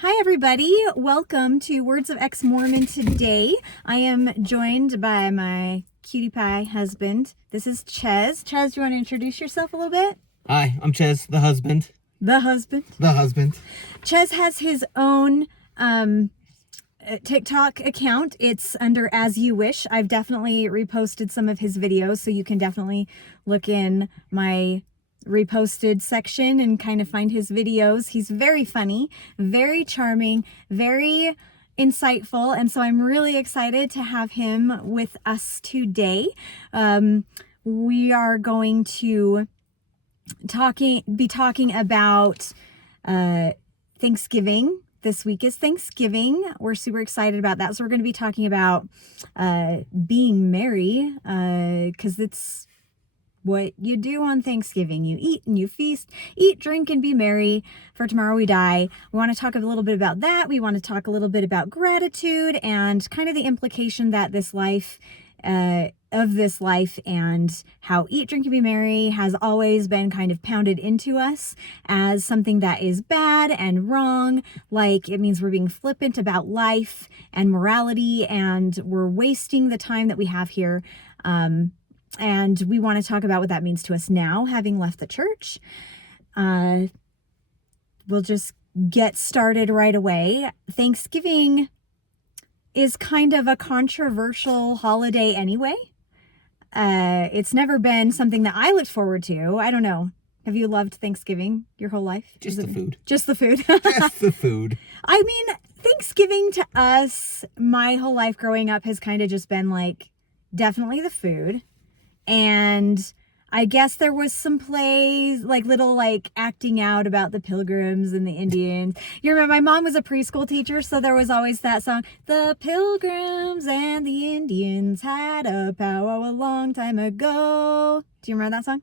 Hi, everybody. Welcome to Words of Ex-Mormon today. I am joined by my cutie pie husband. This is Ches. Ches, do you want to introduce yourself a little bit? Hi, I'm Ches, the husband. The husband. The husband. Ches has his own TikTok account. It's under As You Wish. I've definitely reposted some of his videos, so you can definitely look in my reposted section and kind of find his videos. He's very funny, very charming, very insightful, and so I'm really excited to have him with us today. We are going to be talking about Thanksgiving. This week is Thanksgiving. We're super excited about that. So we're going to be talking about being merry, because it's what you do on Thanksgiving. You eat and you feast, eat, drink, and be merry, for tomorrow we die. We want to talk a little bit about that. We want to talk a little bit about gratitude and kind of the implication that this life, and how eat, drink, and be merry has always been kind of pounded into us as something that is bad and wrong. Like, it means we're being flippant about life and morality, and we're wasting the time that we have here. And we want to talk about what that means to us now, having left the church. We'll just get started right away. Thanksgiving is kind of a controversial holiday anyway. It's never been something that I looked forward to. I don't know. Have you loved Thanksgiving your whole life? Just the food. Just the food. Just the food. I mean, Thanksgiving to us, my whole life growing up has kind of just been like, definitely the food. And I guess there was some plays, like little like acting out about the Pilgrims and the Indians. You remember, my mom was a preschool teacher, so there was always that song, "The Pilgrims and the Indians had a powwow a long time ago." Do you remember that song?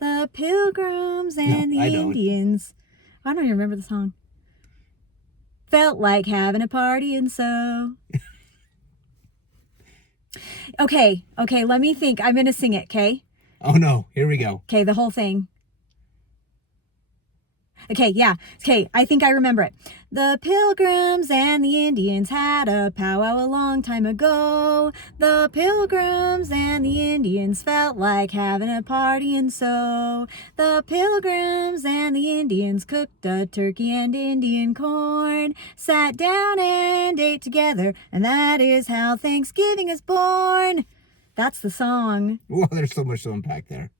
The Pilgrims and the Indians. I don't even remember the song. Felt like having a party and so... Okay, let me think. I'm going to sing it, okay? Oh no, here we go. Okay, the whole thing. Okay, yeah. Okay, I think I remember it. The Pilgrims and the Indians had a powwow a long time ago. The Pilgrims and the Indians felt like having a party, and so the Pilgrims and the Indians cooked a turkey and Indian corn, sat down and ate together, and that is how Thanksgiving is born. That's the song. Well, there's so much to unpack there.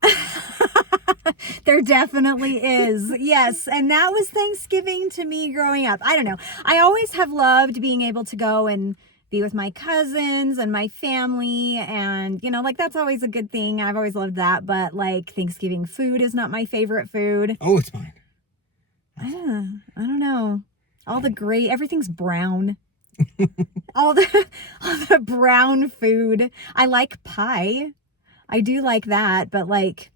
There definitely is. Yes. And that was Thanksgiving to me growing up. I don't know. I always have loved being able to go and be with my cousins and my family. And, you know, like, that's always a good thing. I've always loved that. But like, Thanksgiving food is not my favorite food. Oh, it's mine. I don't know. Everything's brown. all the brown food. I like pie. I do like that. But like,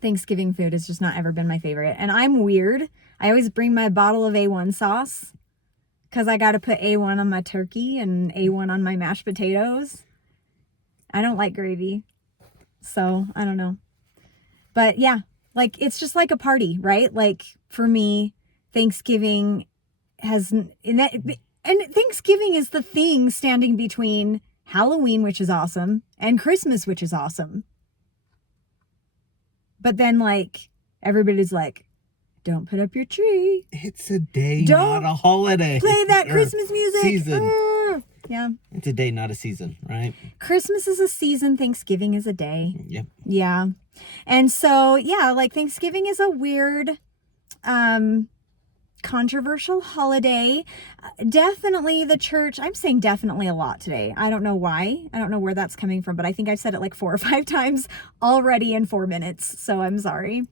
Thanksgiving food has just not ever been my favorite. And I'm weird. I always bring my bottle of A1 sauce because I got to put A1 on my turkey and A1 on my mashed potatoes. I don't like gravy. So I don't know. But yeah, like, it's just like a party, right? Like, for me, Thanksgiving and Thanksgiving is the thing standing between Halloween, which is awesome, and Christmas, which is awesome. But then, like, everybody's like, don't put up your tree. It's a day, not a holiday. Play that Christmas music. Season. Yeah. It's a day, not a season, right? Christmas is a season. Thanksgiving is a day. Yep. Yeah. And so, yeah, like, Thanksgiving is a weird, controversial holiday. Definitely the church. I'm saying definitely a lot today. I don't know why. I don't know where that's coming from, but I think I've said it like 4 or 5 times already in 4 minutes. So I'm sorry.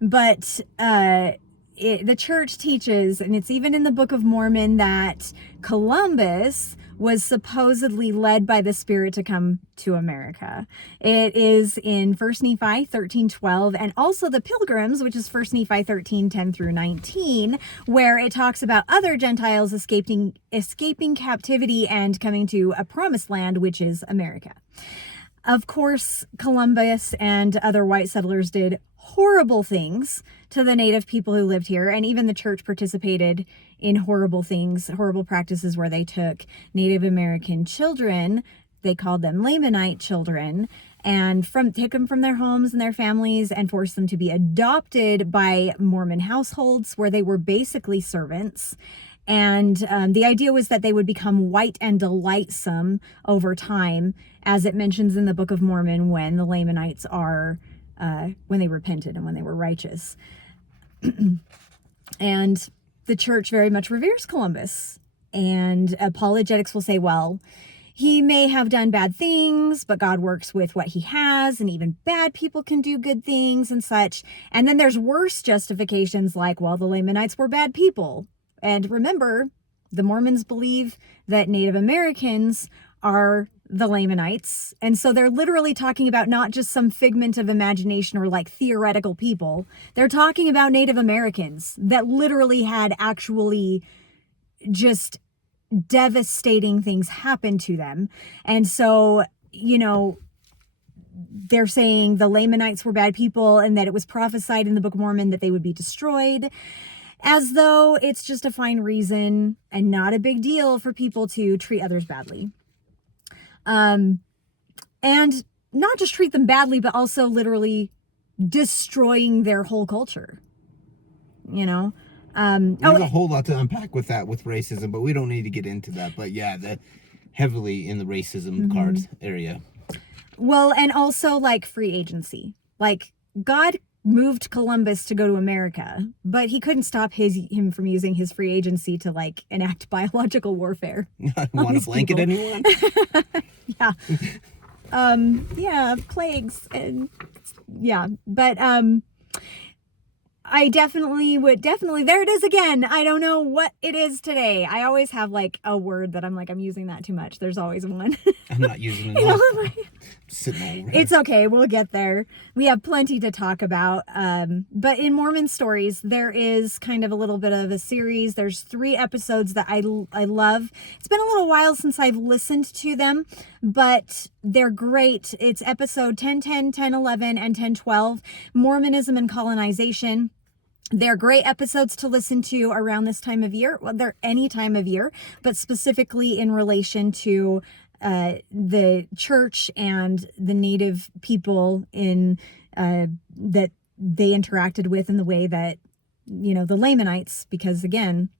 But the church teaches, and it's even in the Book of Mormon, that Columbus was supposedly led by the Spirit to come to America. It is in 1 Nephi 13:12, and also the Pilgrims, which is 1 Nephi 13:10 through 19, where it talks about other Gentiles escaping captivity and coming to a promised land, which is America. Of course, Columbus and other white settlers did horrible things to the native people who lived here. And even the church participated in horrible things, horrible practices where they took Native American children, they called them Lamanite children, and took them from their homes and their families and forced them to be adopted by Mormon households where they were basically servants. And the idea was that they would become white and delightsome over time, as it mentions in the Book of Mormon when the Lamanites when they repented and when they were righteous. And the church very much reveres Columbus. And apologetics will say, well, he may have done bad things, but God works with what he has, and even bad people can do good things and such. And then there's worse justifications like, well, the Lamanites were bad people. And remember, the Mormons believe that Native Americans are the Lamanites. And so they're literally talking about not just some figment of imagination or like theoretical people. They're talking about Native Americans that literally had actually just devastating things happen to them. And so, they're saying the Lamanites were bad people and that it was prophesied in the Book of Mormon that they would be destroyed, as though it's just a fine reason and not a big deal for people to treat others badly. And not just treat them badly, but also literally destroying their whole culture. There's a whole lot to unpack with that, with racism, but we don't need to get into that. But yeah, that heavily in the racism cards area. Well, and also like free agency. Like God moved Columbus to go to America, but he couldn't stop him from using his free agency to like enact biological warfare. Want to blanket anyone? Yeah. Yeah, plagues and yeah, but I definitely there it is again. I don't know what it is today. I always have like a word that I'm like, I'm using that too much. There's always one. I'm not using it enough. Sitting over here. It's okay. We'll get there. We have plenty to talk about. But in Mormon Stories, there is kind of a little bit of a series. There's 3 episodes that I love. It's been a little while since I've listened to them, but they're great. It's episode 1010, 1011, and 1012, Mormonism and Colonization. They're great episodes to listen to around this time of year. Well, they're any time of year, but specifically in relation to the church and the native people that they interacted with in the way that, the Lamanites, because again,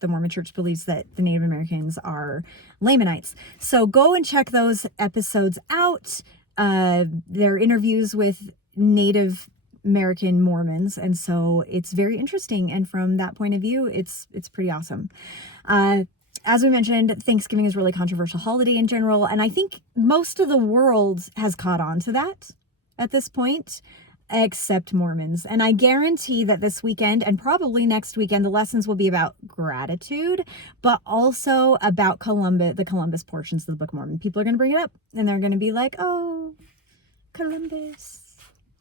the Mormon Church believes that the Native Americans are Lamanites. So go and check those episodes out. They're interviews with Native American Mormons, and so it's very interesting. And from that point of view, it's pretty awesome. As we mentioned, Thanksgiving is a really controversial holiday in general, and I think most of the world has caught on to that at this point, except Mormons. And I guarantee that this weekend and probably next weekend, the lessons will be about gratitude, but also about the Columbus portions of the Book of Mormon. People are going to bring it up, and they're going to be like, oh, Columbus,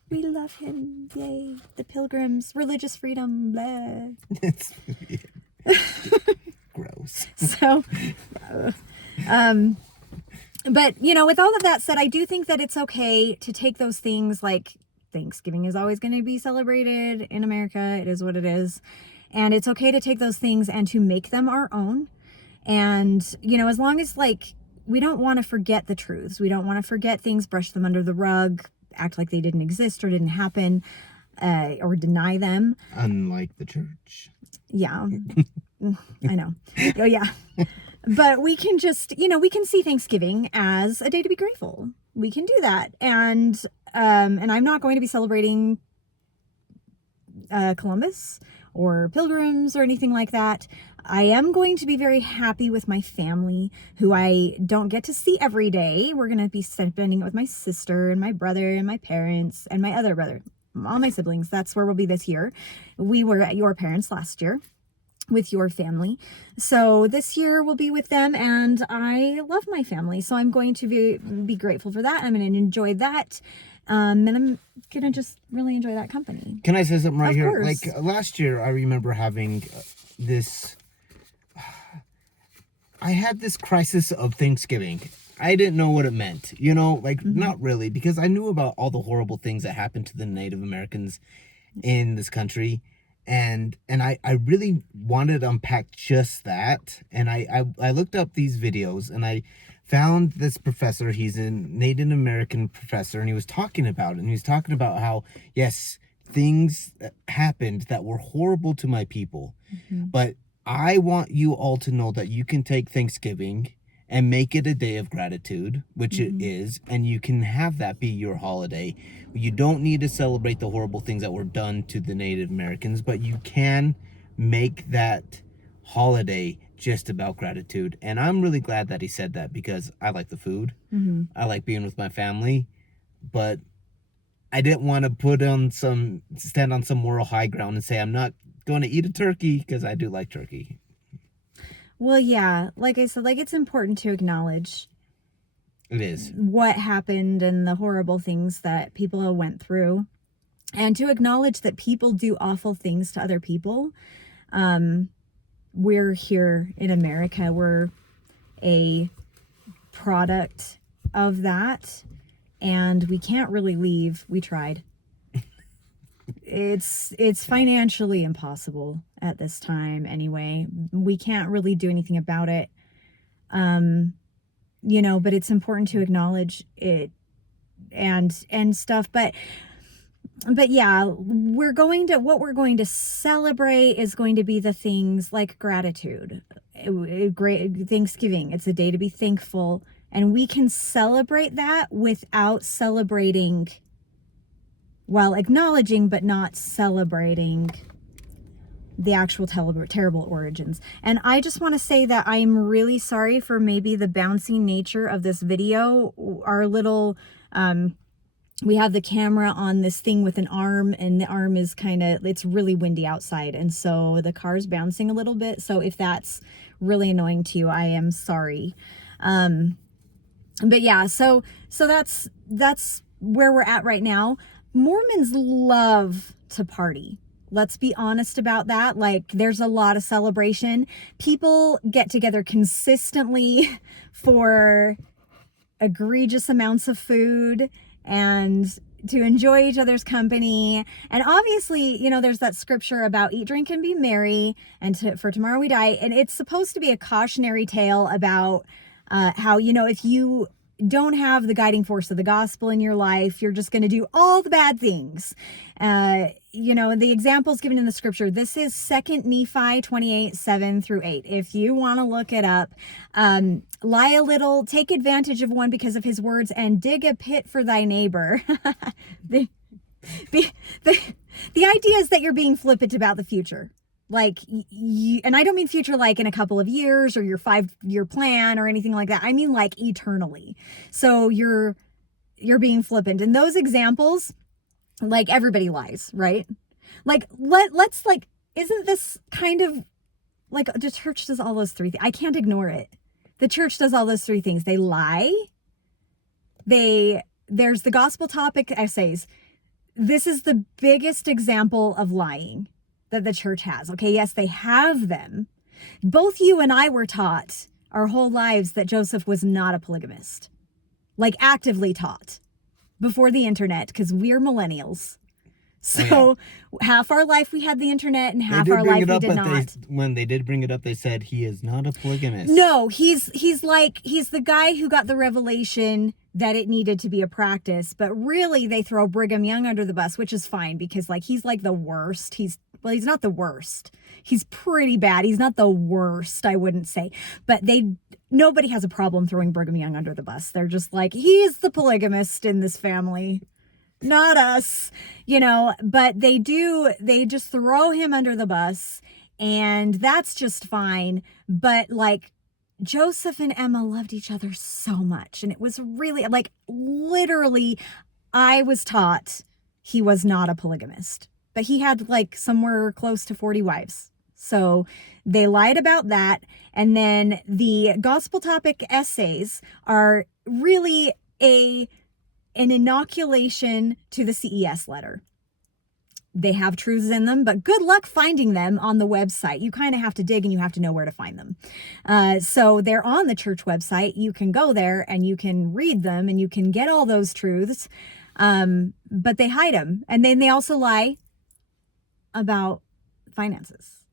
we love him, yay, the Pilgrims, religious freedom, blah. It's gross. So, but with all of that said, I do think that it's okay to take those things, like Thanksgiving is always going to be celebrated in America. It is what it is. And it's okay to take those things and to make them our own. And, as long as we don't want to forget the truths. We don't want to forget things, brush them under the rug, act like they didn't exist or didn't happen, or deny them. Unlike the church. Yeah. I know. Oh, yeah. But we can just, we can see Thanksgiving as a day to be grateful. We can do that. And I'm not going to be celebrating Columbus or Pilgrims or anything like that. I am going to be very happy with my family, who I don't get to see every day. We're going to be spending it with my sister and my brother and my parents and my other brother, all my siblings. That's where we'll be this year. We were at your parents last year with your family. So this year we'll be with them, and I love my family. So I'm going to be grateful for that. I'm going to enjoy that. And I'm going to just really enjoy that company. Can I say something right here? Course. Like last year, I remember having this, I had this crisis of Thanksgiving I didn't know what it meant, like not really, because I knew about all the horrible things that happened to the Native Americans in this country. And I really wanted to unpack just that. And I looked up these videos and I found this professor. He's a Native American professor, and he was talking about it. And he was talking about how, yes, things happened that were horrible to my people. But I want you all to know that you can take Thanksgiving and make it a day of gratitude, which it is, and you can have that be your holiday. You don't need to celebrate the horrible things that were done to the Native Americans, but you can make that holiday just about gratitude. And I'm really glad that he said that, because I like the food. I like being with my family, but I didn't want to stand on some moral high ground and say I'm not going to eat a turkey, because I do like turkey. Well, yeah, like I said, it's important to acknowledge It is what happened and the horrible things that people went through, and to acknowledge that people do awful things to other people. We're here in America. We're a product of that, and we can't really leave. We tried. It's financially impossible at this time anyway. We can't really do anything about it. But it's important to acknowledge it and stuff. But yeah, what we're going to celebrate is going to be the things like gratitude. Great Thanksgiving. It's a day to be thankful, and we can celebrate that without celebrating, while acknowledging but not celebrating the actual terrible origins. And I just want to say that I'm really sorry for maybe the bouncy nature of this video. Our little, we have the camera on this thing with an arm, and the arm is it's really windy outside, and so the car's bouncing a little bit. So if that's really annoying to you, I am sorry. But yeah, so that's where we're at right now. Mormons love to party. Let's be honest about that. There's a lot of celebration. People get together consistently for egregious amounts of food and to enjoy each other's company. And obviously, there's that scripture about eat, drink, and be merry, and for tomorrow we die. And it's supposed to be a cautionary tale about how, if you don't have the guiding force of the gospel in your life, you're just going to do all the bad things. The examples given in the scripture, this is 2 Nephi 28, 7-8. If you want to look it up, lie a little, take advantage of one because of his words, and dig a pit for thy neighbor. The idea is that you're being flippant about the future. And I don't mean future like in a couple of years or your 5-year plan or anything like that. I mean eternally. So you're being flippant. And those examples, everybody lies, right? Let's isn't this kind of the church does all those three things? I can't ignore it. The church does all those three things. They lie. There's the gospel topic essays. This is the biggest example of lying that the church has. Okay, yes, they have them. Both you and I were taught our whole lives that Joseph was not a polygamist. Actively taught before the internet, because we're millennials. So half our life we had the internet and half our life we did not. When they did bring it up, they said he is not a polygamist. No, he's the guy who got the revelation that it needed to be a practice. But really, they throw Brigham Young under the bus, which is fine, because he's the worst. He's not the worst. He's pretty bad. He's not the worst, I wouldn't say. But nobody has a problem throwing Brigham Young under the bus. They're just he's the polygamist in this family, not us, but they just throw him under the bus, and that's just fine. But Joseph and Emma loved each other so much, and it was really literally, I was taught he was not a polygamist, but he had somewhere close to 40 wives. So they lied about that. And then the gospel topic essays are really an inoculation to the CES letter. they have truths in them, but good luck finding them on the website. You kind of have to dig and you have to know where to find them. So they're on the church website. You can go there and you can read them and you can get all those truths. But they hide them. And then they also lie about finances.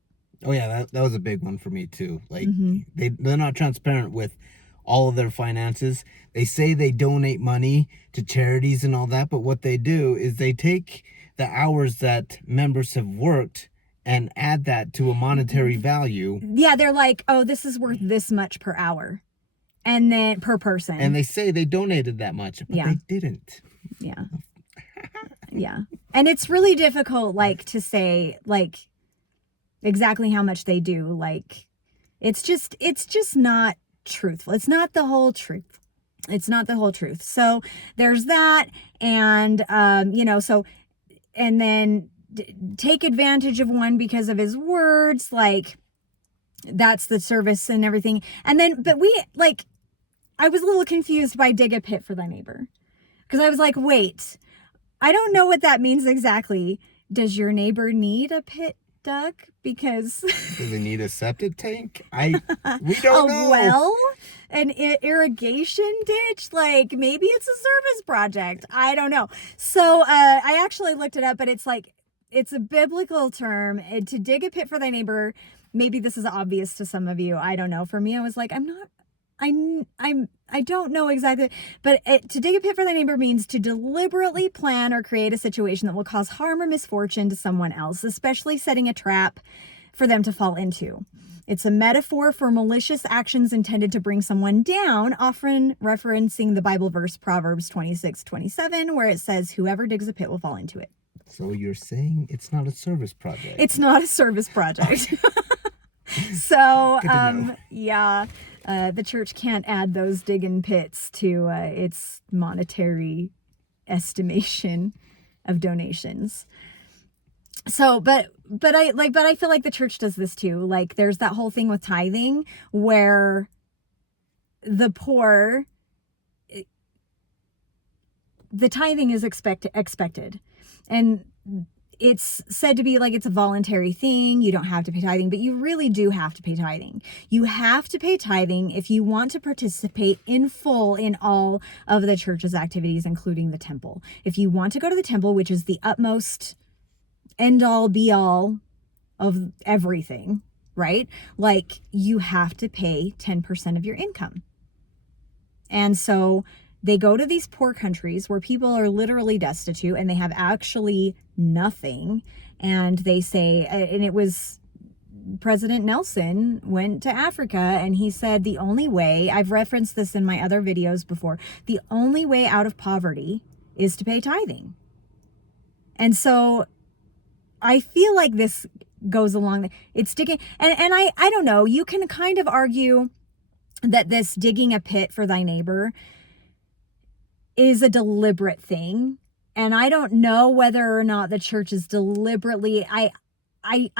Oh yeah, that was a big one for me too. Like Mm-hmm. they're not transparent with all of their finances. They say they donate money to charities and all that, but what they do is they take the hours that members have worked and add that to a monetary value. Yeah, they're like, oh, this is worth this much per hour. And then per person. And they say they donated that much, but Yeah. they didn't. Yeah. Yeah. And it's really difficult, like, to say, like, exactly how much they do. Like, it's just not truthful. It's not the whole truth. It's not the whole truth. So there's that. And, so, and then take advantage of one because of his words. Like, that's the service and everything. And then, but I was a little confused by dig a pit for thy neighbor. Because I was like, wait, I don't know what that means exactly. Does your neighbor need a pit dug? Because Do they need a septic tank? We don't know. well, an irrigation ditch, like maybe it's a service project. I don't know. So I actually looked it up, but it's a biblical term to dig a pit for thy neighbor. Maybe this is obvious to some of you. I don't know. For me, I was like, I don't know exactly, but to dig a pit for thy neighbor means to deliberately plan or create a situation that will cause harm or misfortune to someone else, especially setting a trap for them to fall into. It's a metaphor for malicious actions intended to bring someone down, often referencing the Bible verse Proverbs 26:27, where it says, whoever digs a pit will fall into it. So you're saying it's not a service project? It's not a service project. So, Good to know. yeah, the church can't add those digging pits to its monetary estimation of donations. So, but I feel like the church does this too. Like, there's that whole thing with tithing where the poor, the tithing is expected. And it's said to be like it's a voluntary thing. You don't have to pay tithing, but you really do have to pay tithing. You have to pay tithing if you want to participate in full in all of the church's activities, including the temple. If you want to go to the temple, which is the utmost end all be all of everything, right? Like, you have to pay 10% of your income. And so they go to these poor countries where people are literally destitute and they have actually nothing. And they say, and it was President Nelson went to Africa and he said the only way, I've referenced this in my other videos before, the only way out of poverty is to pay tithing. And so I feel like this goes along, it's digging, and I don't know, you can kind of argue that this digging a pit for thy neighbor is a deliberate thing. And I don't know whether or not the church is deliberately, I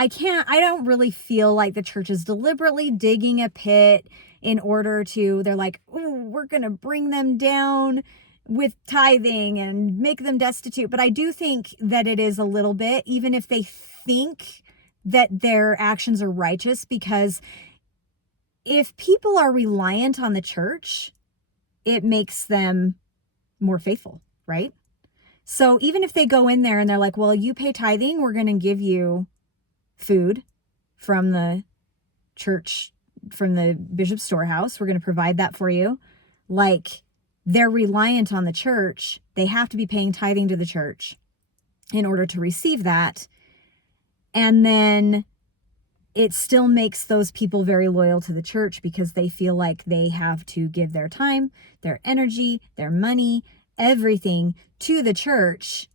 don't really feel like the church is deliberately digging a pit in order to, they're like, oh, we're going to bring them down with tithing and make them destitute. But I do think that it is a little bit, even if they think that their actions are righteous, because if people are reliant on the church, it makes them more faithful, right? So even if they go in there and they're like, well, you pay tithing, we're going to give you food from the church, from the bishop's storehouse, we're going to provide that for you. Like, they're reliant on the church. They have to be paying tithing to the church in order to receive that. And then it still makes those people very loyal to the church because they feel like they have to give their time, their energy, their money, everything to the church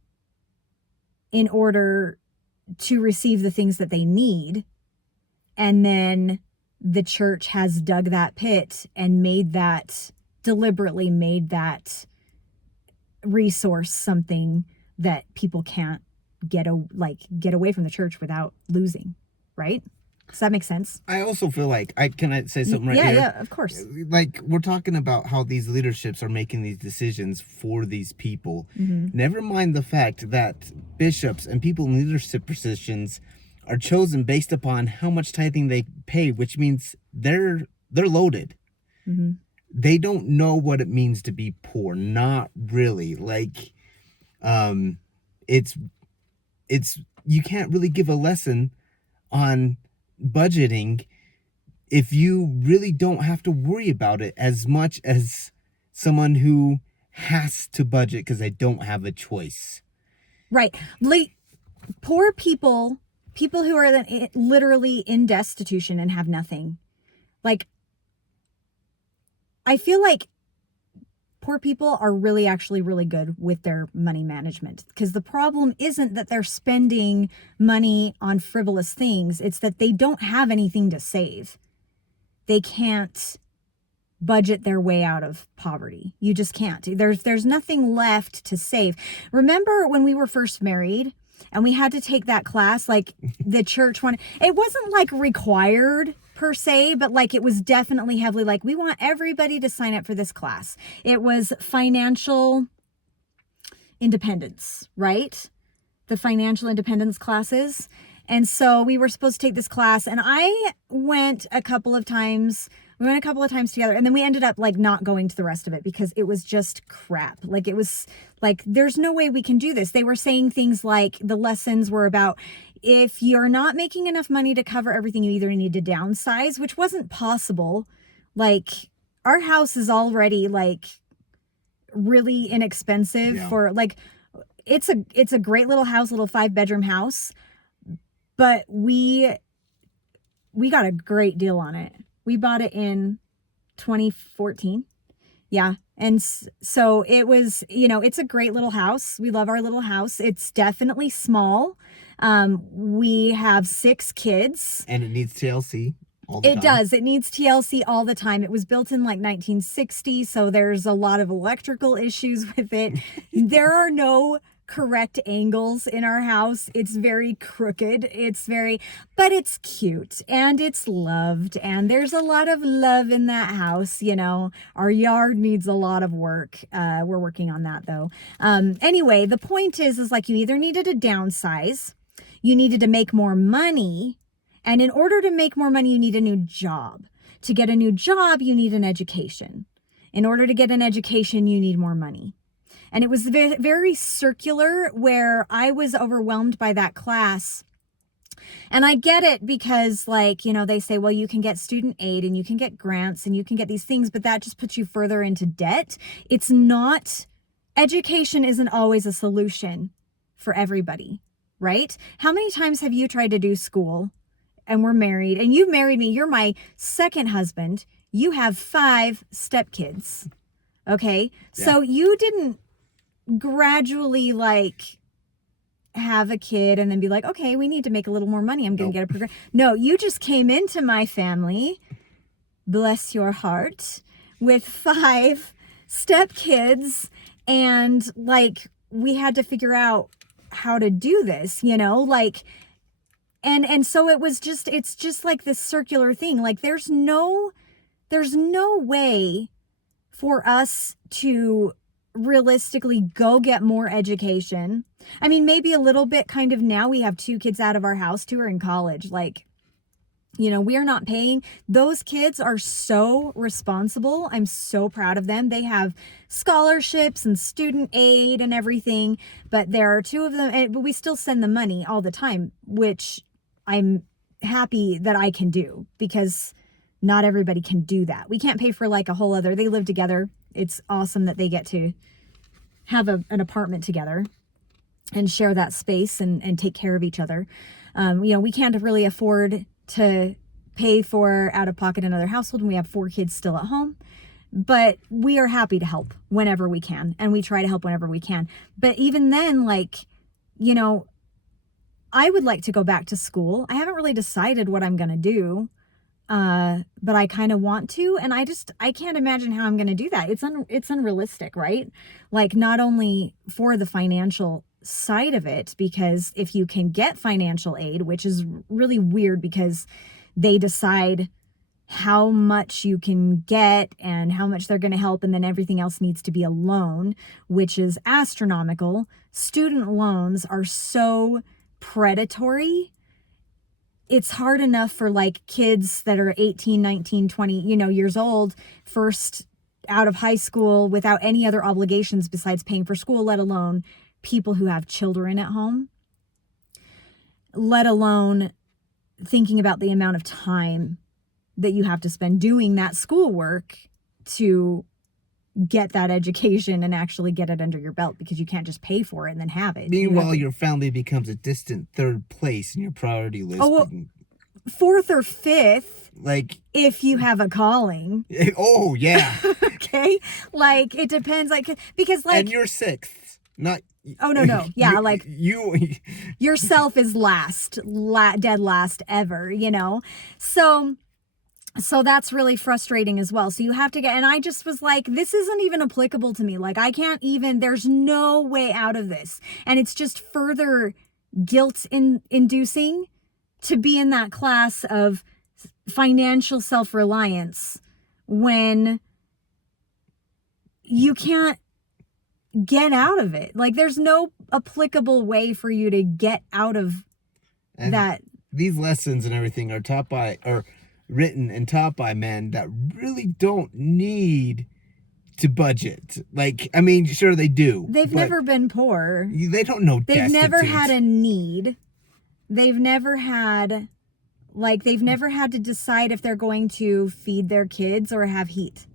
in order to receive the things that they need. And then the church has dug that pit and deliberately made that resource something that people can't get away from the church without losing, right? Does that make sense? I also feel like can I say something right Yeah, here? yeah, of course. Like we're talking about how these leaderships are making these decisions for these people. Mm-hmm. Never mind the fact that bishops and people in leadership positions are chosen based upon how much tithing they pay, which means they're loaded. Mm-hmm. They don't know what it means to be poor. Not really. Like, it's you can't really give a lesson on budgeting if you really don't have to worry about it as much as someone who has to budget because they don't have a choice. Right. Like, poor people, people who are literally in destitution and have nothing. Like, I feel like poor people are really actually really good with their money management, because the problem isn't that they're spending money on frivolous things. It's that they don't have anything to save. They can't budget their way out of poverty. You just can't. There's nothing left to save. Remember when we were first married and we had to take that class, like the church one, it wasn't like required per se, but like it was definitely heavily like, we want everybody to sign up for this class. It was financial independence, right? The financial independence classes. And so we were supposed to take this class, and I went a couple of times. We went a couple of times together, and then we ended up like not going to the rest of it because it was just crap. Like, it was like, there's no way we can do this. They were saying things like the lessons were about, if you're not making enough money to cover everything, you either need to downsize, which wasn't possible. Like, our house is already like really inexpensive for like, it's a great little house, little 5-bedroom house, but we got a great deal on it. We bought it in 2014. Yeah. And so it was, it's a great little house. We love our little house. It's definitely small. We have 6 kids. And it needs TLC all the time. It does. It needs TLC all the time. It was built in like 1960, so there's a lot of electrical issues with it. There are no correct angles in our house. It's very crooked. But it's cute and it's loved, and there's a lot of love in that house. Our yard needs a lot of work. We're working on that though. Anyway, the point is like, you either needed to downsize, you needed to make more money, and in order to make more money, you need a new job. To get a new job, you need an education. In order to get an education, you need more money. And it was very, very circular, where I was overwhelmed by that class. And I get it, because they say, well, you can get student aid and you can get grants and you can get these things, but that just puts you further into debt. It's not, education isn't always a solution for everybody, right? How many times have you tried to do school, and we're married, and you married me, you're my second husband, you have 5 stepkids, okay? Yeah. So you didn't gradually have a kid and then be like, okay, we need to make a little more money, I'm gonna get a program. No, you just came into my family, bless your heart, with 5 stepkids, and we had to figure out how to do this, and so it's just like this circular thing. Like, there's no way for us to realistically go get more education. I mean, maybe a little bit kind of now. We have 2 kids out of our house, 2 are in college. We are not paying. Those kids are so responsible. I'm so proud of them. They have scholarships and student aid and everything, but there are 2 of them, but we still send them money all the time, which I'm happy that I can do, because not everybody can do that. We can't pay for a whole other, they live together. It's awesome that they get to have an apartment together and share that space and take care of each other. We can't really afford to pay for out of pocket another household, and we have 4 kids still at home, but we are happy to help whenever we can, and we try to help whenever we can. But even then, I would like to go back to school. I haven't really decided what I'm going to do. But I kind of want to, and I can't imagine how I'm going to do that. It's unrealistic, right? Not only for the financial side of it, because if you can get financial aid, which is really weird, because they decide how much you can get and how much they're going to help, and then everything else needs to be a loan, which is astronomical. Student loans are so predatory. It's hard enough for like kids that are 18, 19, 20, years old, first out of high school without any other obligations besides paying for school, let alone people who have children at home, let alone thinking about the amount of time that you have to spend doing that schoolwork to get that education and actually get it under your belt, because you can't just pay for it and then have it. Meanwhile, your family becomes a distant third place in your priority list. Oh, well, fourth or fifth, like if you have a calling. Oh yeah. Okay, like it depends, like, because like, and you're sixth, not. Oh no, yeah, like you yourself is dead last ever, so that's really frustrating as well. So you have to get, and I just was like, this isn't even applicable to me. Like, I can't even, there's no way out of this. And it's just further guilt inducing to be in that class of financial self-reliance when you can't get out of it. Like, there's no applicable way for you to get out of that. These lessons and everything are written and taught by men that really don't need to budget. Like, I mean, sure they do. They've never been poor. They don't know. They've never had a need. They've never had to decide if they're going to feed their kids or have heat,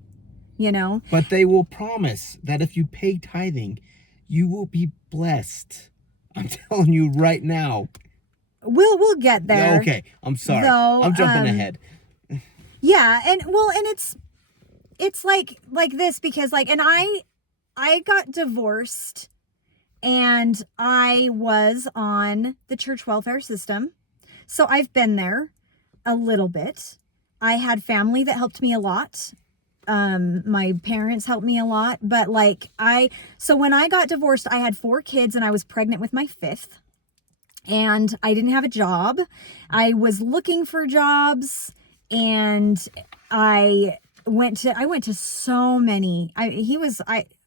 But they will promise that if you pay tithing, you will be blessed. I'm telling you right now. We'll get there. Okay, I'm sorry. Though, I'm jumping ahead. Yeah, and it's like this, because like, and I got divorced and I was on the church welfare system. So I've been there a little bit. I had family that helped me a lot. My parents helped me a lot, but so when I got divorced, I had 4 kids and I was pregnant with my 5th. And I didn't have a job. I was looking for jobs, and I went to so many.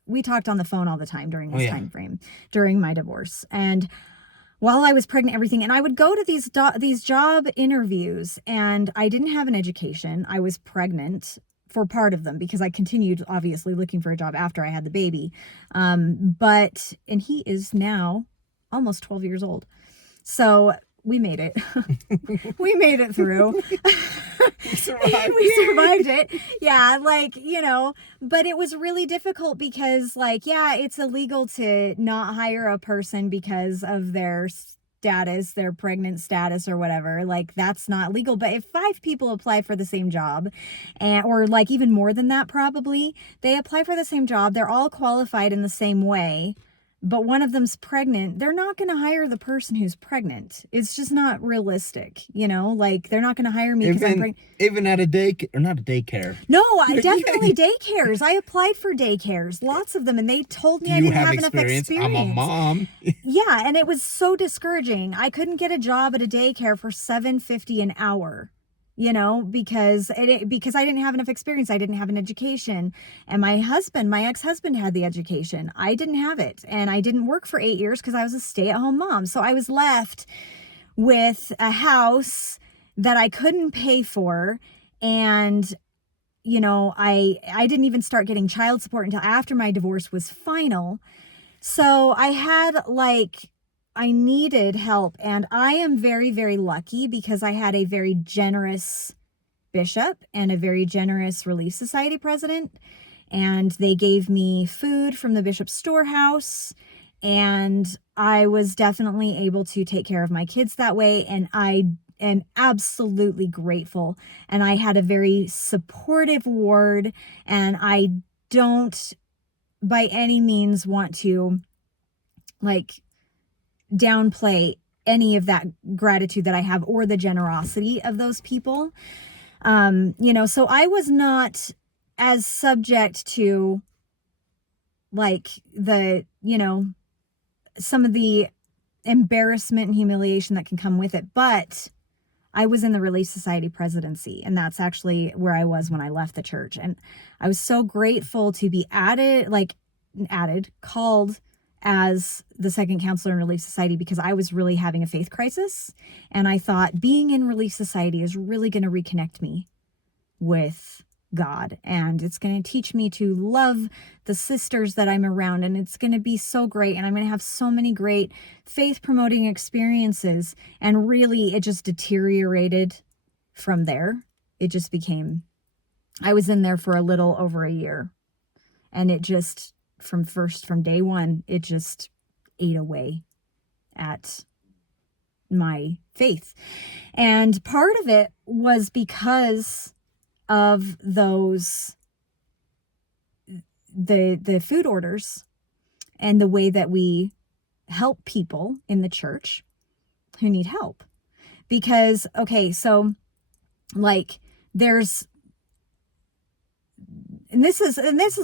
We talked on the phone all the time during this time frame, during my divorce. And while I was pregnant, everything, and I would go to these job interviews, and I didn't have an education. I was pregnant for part of them because I continued obviously looking for a job after I had the baby. And he is now almost 12 years old. So we made it. We made it through. We survived it. Yeah, but it was really difficult because it's illegal to not hire a person because of their status, their pregnant status or whatever. Like, that's not legal. But if 5 people apply for the same job, or even more than that, probably, they apply for the same job, they're all qualified in the same way, but one of them's pregnant, they're not going to hire the person who's pregnant. It's just not realistic, they're not going to hire me because I'm pregnant. Even at a not a daycare. No, definitely daycares. I applied for daycares, lots of them, and they told me I didn't have enough experience. I'm a mom. Yeah, and it was so discouraging. I couldn't get a job at a daycare for $7.50 an hour. Because I didn't have enough experience. I didn't have an education. And my ex-husband had the education. I didn't have it. And I didn't work for 8 years because I was a stay-at-home mom. So I was left with a house that I couldn't pay for. And, I didn't even start getting child support until after my divorce was final. So I had I needed help, and I am very, very lucky because I had a very generous bishop and a very generous Relief Society president, and they gave me food from the bishop's storehouse, and I was definitely able to take care of my kids that way, and I am absolutely grateful. And I had a very supportive ward, and I don't by any means want to downplay any of that gratitude that I have or the generosity of those people. So I was not as subject to some of the embarrassment and humiliation that can come with it. But I was in the Relief Society presidency, and that's actually where I was when I left the church. And I was so grateful to be called as the second counselor in Relief Society, because I was really having a faith crisis. And I thought being in Relief Society is really going to reconnect me with God, and it's going to teach me to love the sisters that I'm around, and it's going to be so great, and I'm going to have so many great faith promoting experiences. And really, it just deteriorated from there. It just became, I was in there for a little over a year, and it just, from day one, it just ate away at my faith. And part of it was because of those, the food orders and the way that we help people in the church who need help. Because, okay, so like there's, and this is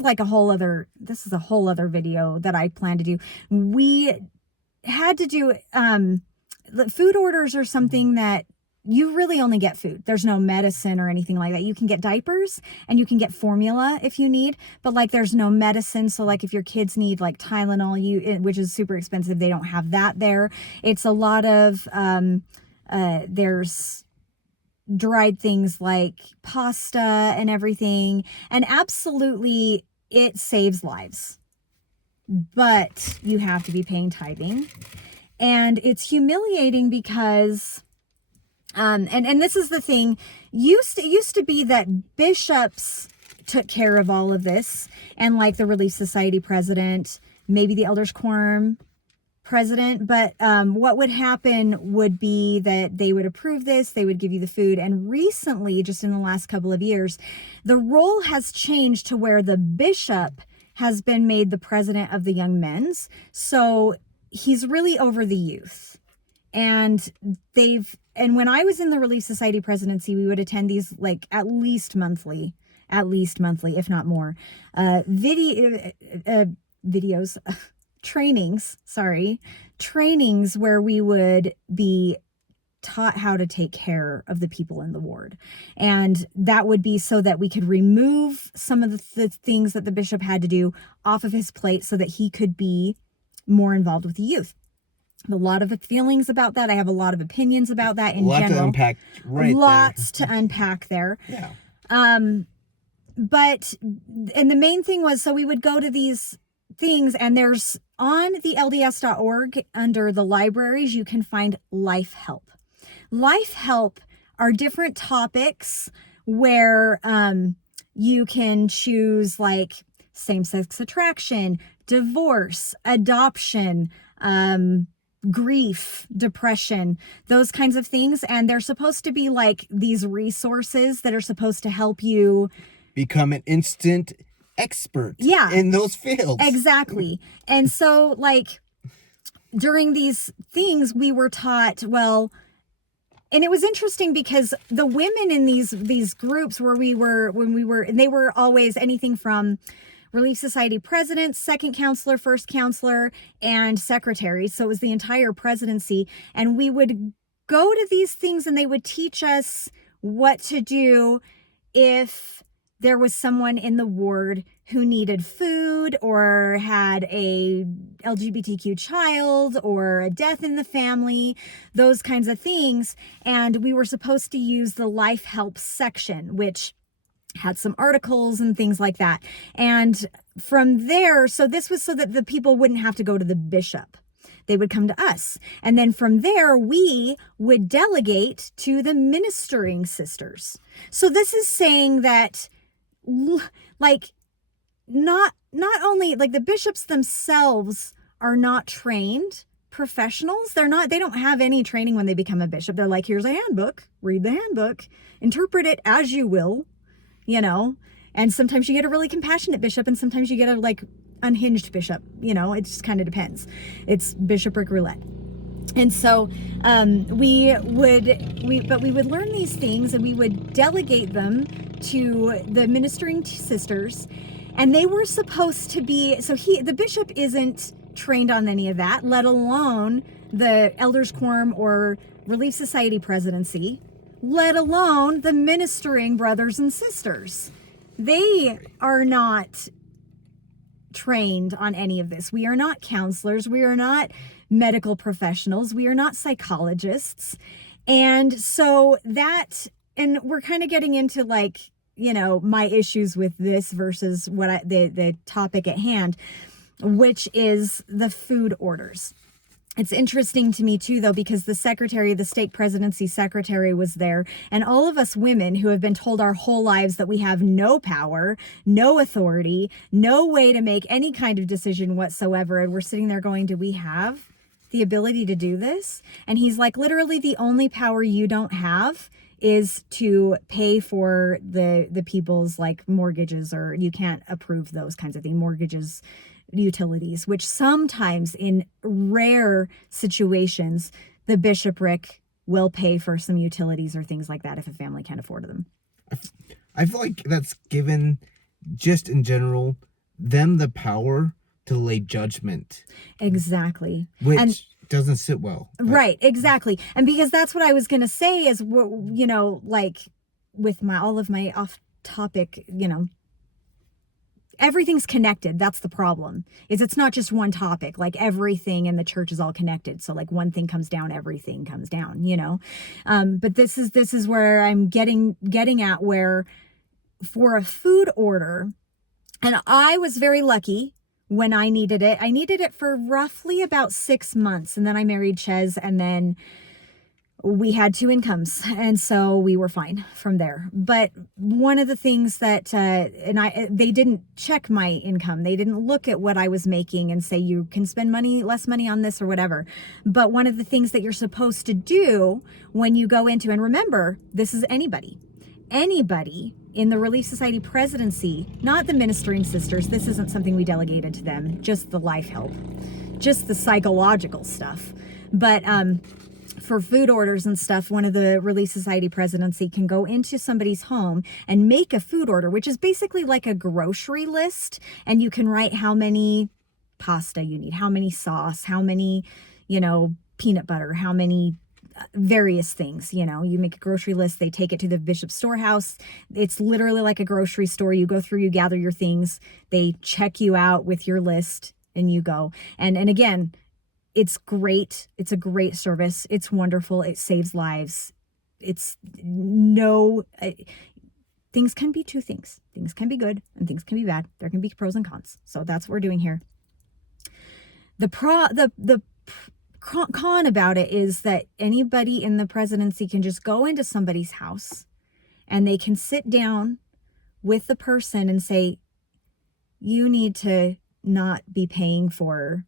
like a whole other video that I plan to do. We had to do, food orders are something that you really only get food. There's no medicine or anything like that. You can get diapers and you can get formula if you need, but like there's no medicine. So like if your kids need like Tylenol, which is super expensive, they don't have that there. It's a lot of, there's dried things like pasta and everything. And absolutely it saves lives, but you have to be paying tithing. And it's humiliating because and this is the thing, used to be that bishops took care of all of this, and like the Relief Society president, maybe the Elders Quorum president, but what would happen would be that they would approve this, they would give you the food. And recently, just in the last couple of years, the role has changed to where the bishop has been made the president of the young men's. So he's really over the youth. And when I was in the Relief Society presidency, we would attend these like at least monthly, if not more, trainings where we would be taught how to take care of the people in the ward. And that would be so that we could remove some of the things that the bishop had to do off of his plate so that he could be more involved with the youth. A lot of feelings about that. I have a lot of opinions about that in general. To unpack Lots to unpack there. Yeah. And the main thing was, so we would go to these things, and there's on the LDS.org under the libraries, you can find Life Help. Life Help are different topics where you can choose like same-sex attraction, divorce, adoption, grief, depression, those kinds of things. And they're supposed to be like these resources that are supposed to help you become an instant expert in those fields. Exactly. And so like during these things we were taught, well, and it was interesting because the women in these groups where and they were always anything from Relief Society president, second counselor, first counselor, and secretary. So it was the entire presidency. And we would go to these things and they would teach us what to do if there was someone in the ward who needed food or had a LGBTQ child or a death in the family, those kinds of things. And we were supposed to use the Life Help section, which had some articles and things like that. And from there, so this was so that the people wouldn't have to go to the bishop. They would come to us. And then from there, we would delegate to the ministering sisters. So this is saying that like not only like the bishops themselves are not trained professionals. They don't have any training when they become a bishop. They're like, here's a handbook, read the handbook, interpret it as you will. And sometimes you get a really compassionate bishop and sometimes you get a like unhinged bishop, it just kind of depends. It's bishopric roulette. And so we would learn these things and we would delegate them to the ministering sisters, and they were supposed to be, the bishop isn't trained on any of that, let alone the Elders Quorum or Relief Society presidency. let alone the ministering brothers and sisters. They are not trained on any of this. We are not counselors. We are not medical professionals. We are not psychologists. And so that, and we're kind of getting into like, you know, my issues with this versus what the topic at hand, which is the food orders. It's interesting to me too, though, because the secretary, the stake presidency secretary was there, and all of us women who have been told our whole lives that we have no power, no authority, no way to make any kind of decision whatsoever. And we're sitting there going, do we have the ability to do this? And he's like, literally the only power you don't have is to pay for the people's like mortgages, or you can't approve those kinds of things, mortgages, utilities, which sometimes in rare situations, the bishopric will pay for some utilities or things like that if a family can't afford them. I feel like that's given, just in general, them the power to lay judgment. Exactly. Which doesn't sit well. Right, exactly. And because that's what I was going to say is, you know, like with all of my off topic, you know, everything's connected. That's the problem, is it's not just one topic. Like everything in the church is all connected. So like one thing comes down, everything comes down, you know? But this is where I'm getting at, where for a food order, and I was very lucky when I needed it for roughly about 6 months. And then I married Ches, and then we had 2 incomes, and so we were fine from there. But one of the things that they didn't check my income. They didn't look at what I was making and say you can spend less money on this or whatever. But one of the things that you're supposed to do when you go into, and remember, this is anybody in the Relief Society presidency, not the ministering sisters. This isn't something we delegated to them, just the life help, just the psychological stuff. But for food orders and stuff, one of the Relief Society presidency can go into somebody's home and make a food order, which is basically like a grocery list. And you can write how many pasta you need, how many sauce, how many, you know, peanut butter, how many various things. You know, you make a grocery list, they take it to the bishop's storehouse. It's literally like a grocery store. You go through, you gather your things, they check you out with your list, and you go. And again, it's great. It's a great service. It's wonderful. It saves lives. Things can be two things. Things can be good and things can be bad. There can be pros and cons. So that's what we're doing here. The con about it is that anybody in the presidency can just go into somebody's house and they can sit down with the person and say, you need to not be paying for,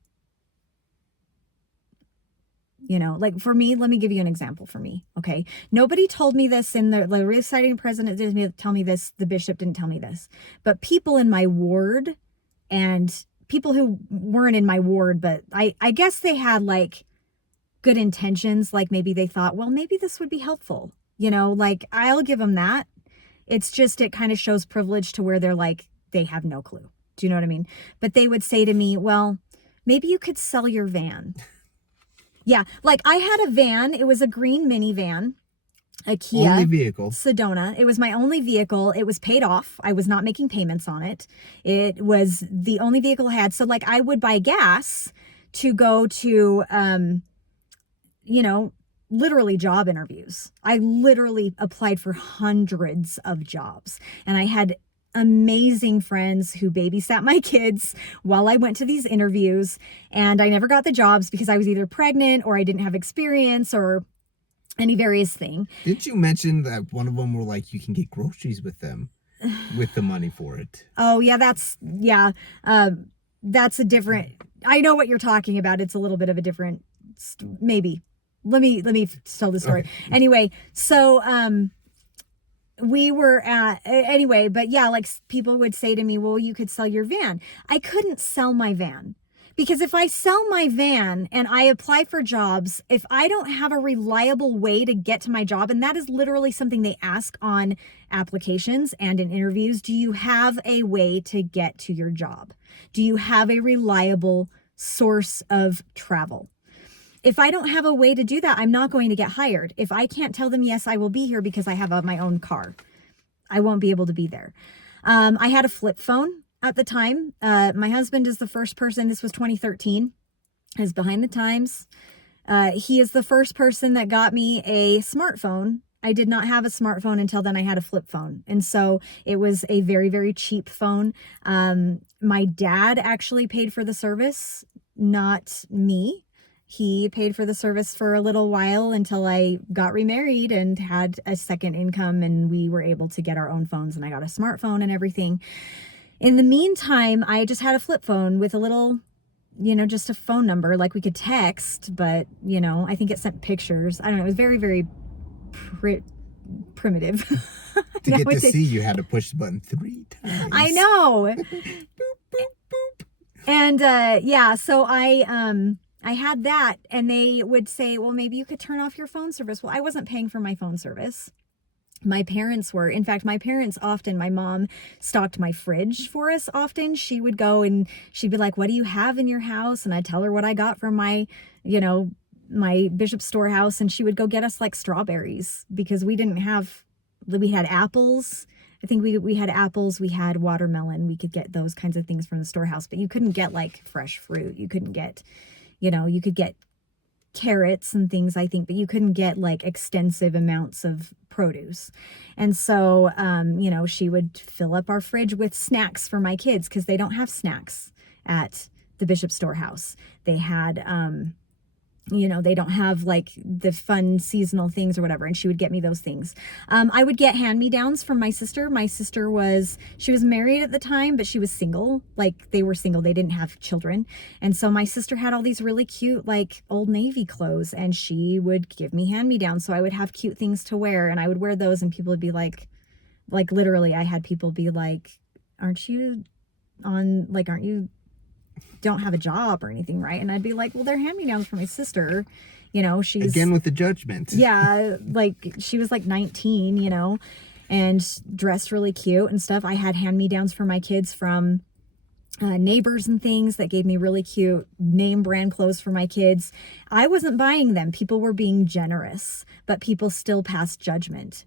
you know, like for me, let me give you an example for me. Okay. Nobody told me this in the Relief Society president didn't tell me this. The bishop didn't tell me this, but people in my ward and people who weren't in my ward, but I guess they had like good intentions. Like maybe they thought, well, maybe this would be helpful. You know, like I'll give them that. It's just, it kind of shows privilege to where they're like, they have no clue. Do you know what I mean? But they would say to me, well, maybe you could sell your van. Yeah, like I had a van. It was a green minivan, a Kia only vehicle. Sedona. It was my only vehicle. It was paid off. I was not making payments on it. It was the only vehicle I had. So like I would buy gas to go to, you know, literally job interviews. I literally applied for hundreds of jobs, and I had amazing friends who babysat my kids while I went to these interviews, and I never got the jobs because I was either pregnant or I didn't have experience or any various thing. Didn't you mention that one of them were like, you can get groceries with them with the money for it? Oh yeah, that's a different, I know what you're talking about. It's a little bit of a different, maybe. Let me tell the story. Okay. Anyway, so we were but yeah, like people would say to me, well, you could sell your van. I couldn't sell my van, because if I sell my van and I apply for jobs, if I don't have a reliable way to get to my job, and that is literally something they ask on applications and in interviews, do you have a way to get to your job? Do you have a reliable source of travel? if I don't have a way to do that, I'm not going to get hired. If I can't tell them, yes, I will be here because I have my own car, I won't be able to be there. I had a flip phone at the time. My husband is the first person, this was 2013, is behind the times. He is the first person that got me a smartphone. I did not have a smartphone until then. I had a flip phone. And so it was a very, very cheap phone. My dad actually paid for the service, not me. He paid for the service for a little while until I got remarried and had a second income, and we were able to get our own phones, and I got a smartphone and everything. In the meantime, I just had a flip phone with a little, just a phone number, like we could text, but, I think it sent pictures. I don't know. It was very, very primitive. To get to see, you had to push the button 3 times. I know. Boop, boop, boop. And so I had that, and they would say, well, maybe you could turn off your phone service. Well, I wasn't paying for my phone service. My parents were. In fact, my mom stocked my fridge for us often. She would go and she'd be like, what do you have in your house? And I'd tell her what I got from my Bishop Storehouse, and she would go get us like strawberries because we had apples. I think we had apples, we had watermelon. We could get those kinds of things from the storehouse, but you couldn't get like fresh fruit. You couldn't get, you could get carrots and things, I think, but you couldn't get like extensive amounts of produce. And so, she would fill up our fridge with snacks for my kids because they don't have snacks at the Bishop Storehouse. They had, they don't have like the fun seasonal things or whatever. And she would get me those things. I would get hand-me-downs from my sister. My sister she was married at the time, but she was single. Like they were single. They didn't have children. And so my sister had all these really cute, like Old Navy clothes, and she would give me hand-me-downs. So I would have cute things to wear, and I would wear those, and people would be like literally I had people be like, aren't you don't have a job or anything, right? And I'd be like, well, they're hand-me-downs for my sister. She's again with the judgment. Yeah, like she was like 19, and dressed really cute and stuff. I had hand-me-downs for my kids from neighbors and things that gave me really cute name brand clothes for my kids. I wasn't buying them. People were being generous, but people still passed judgment,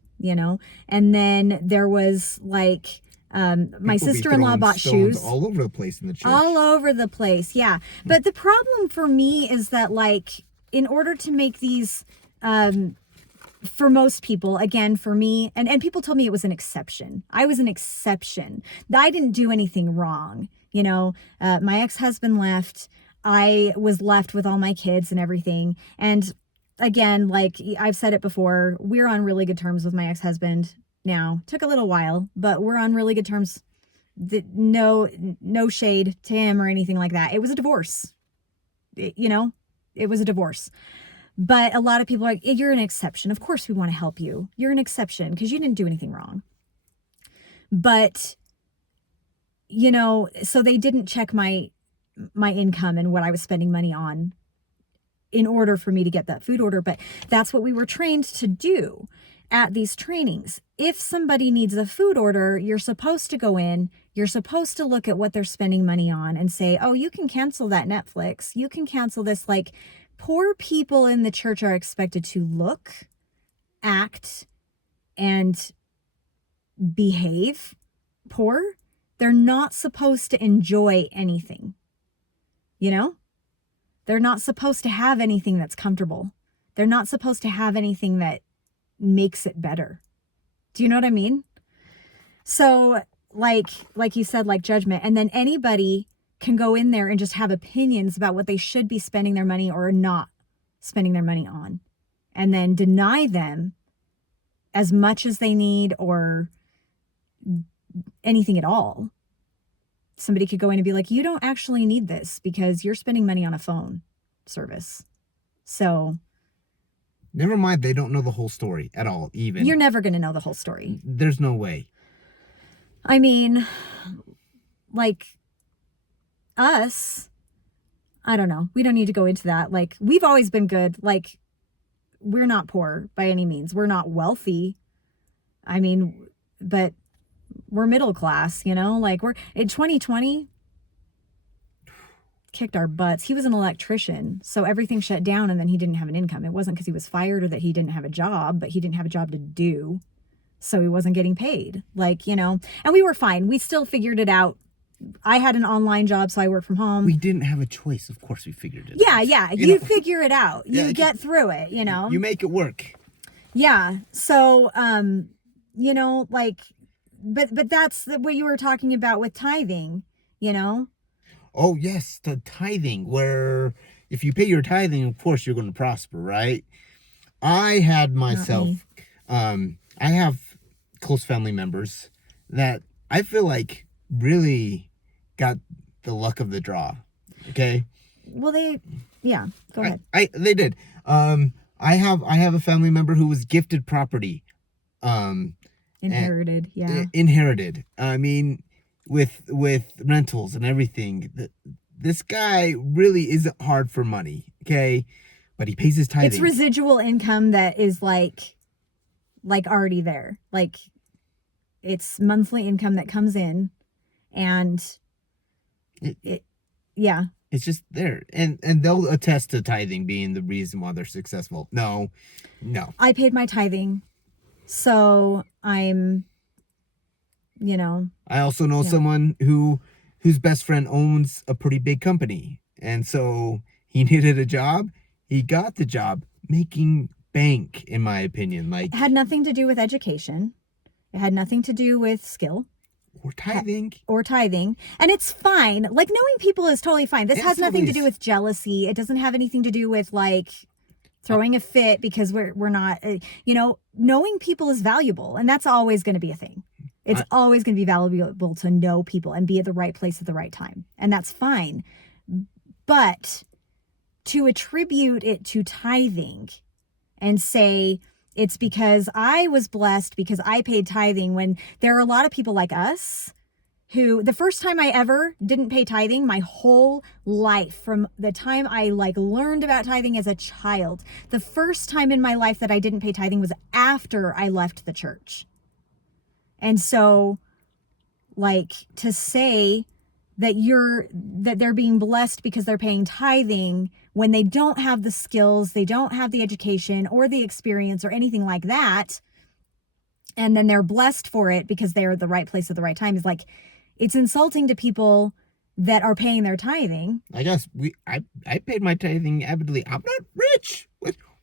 And then there was like, my sister-in-law bought shoes all over the place in the church. All over the place, yeah. But the problem for me is that, like, in order to make these, for most people, again, for me, and people told me it was an exception. I was an exception. I didn't do anything wrong. My ex-husband left. I was left with all my kids and everything. And again, like I've said it before, we're on really good terms with my ex-husband now. Took a little while, but we're on really good terms. No shade to him or anything like that. It was a divorce. It was a divorce. But a lot of people are like, you're an exception. Of course we want to help you. You're an exception because you didn't do anything wrong. But, so they didn't check my income and what I was spending money on in order for me to get that food order. But that's what we were trained to do at these trainings. If somebody needs a food order, you're supposed to go in, you're supposed to look at what they're spending money on and say, oh, you can cancel that Netflix. You can cancel this. Like, poor people in the church are expected to look, act, and behave poor. They're not supposed to enjoy anything. They're not supposed to have anything that's comfortable. They're not supposed to have anything that makes it better. Do you know what I mean? So like you said, like judgment, and then anybody can go in there and just have opinions about what they should be spending their money or not spending their money on, and then deny them as much as they need or anything at all. Somebody could go in and be like, you don't actually need this because you're spending money on a phone service. So never mind, they don't know the whole story at all, even. You're never going to know the whole story. There's no way. I mean, like us, I don't know. We don't need to go into that. Like, we've always been good. Like, we're not poor by any means. We're not wealthy. I mean, but we're middle class, like we're in 2020. kicked our butts. He was an electrician, so everything shut down, and then he didn't have an income. It wasn't because he was fired or that he didn't have a job, but he didn't have a job to do, so he wasn't getting paid. Like, you know, and we were fine. We still figured it out. I had an online job, so I work from home. We didn't have a choice. Of course, we figured it. Yeah, out. yeah. You You know? figure it out. You Yeah, get through it. You know. You make it work. Yeah. So, you know, like, but that's what you were talking about with tithing. You know. Oh yes, the tithing, where if you pay your tithing, of course you're going to prosper, right? I had myself, I have close family members that I feel like really got the luck of the draw. Okay. Well, yeah. Go ahead. They did. I have a family member who was gifted property. Inherited. Yeah. Inherited. I mean, with rentals and everything. This guy really isn't hard for money, okay? But he pays his tithing. It's residual income that is like already there. Like, it's monthly income that comes in, and yeah. It's just there. And they'll attest to tithing being the reason why they're successful. No. I paid my tithing, so I'm, you know. I also know someone whose best friend owns a pretty big company. And so he needed a job. He got the job, making bank, in my opinion. Like, It had nothing to do with education. It had nothing to do with skill. or tithing. And it's fine. Like, knowing people is totally fine. This has nothing to do is. with jealousy. It doesn't have anything to do with like throwing a fit because we're not, you know, knowing people is valuable, and that's always going to be a thing. It's always going to be valuable to know people and be at the right place at the right time. And that's fine. But to attribute it to tithing and say it's because I was blessed because I paid tithing, when there are a lot of people like us who, the first time I ever didn't pay tithing, my whole life, from the time I like learned about tithing as a child, the first time in my life that I didn't pay tithing was after I left the church. And so, like, to say that they're being blessed because they're paying tithing when they don't have the skills, they don't have the education or the experience or anything like that, and then they're blessed for it because they're at the right place at the right time, is like, it's insulting to people that are paying their tithing. I guess I paid my tithing avidly. I'm not rich.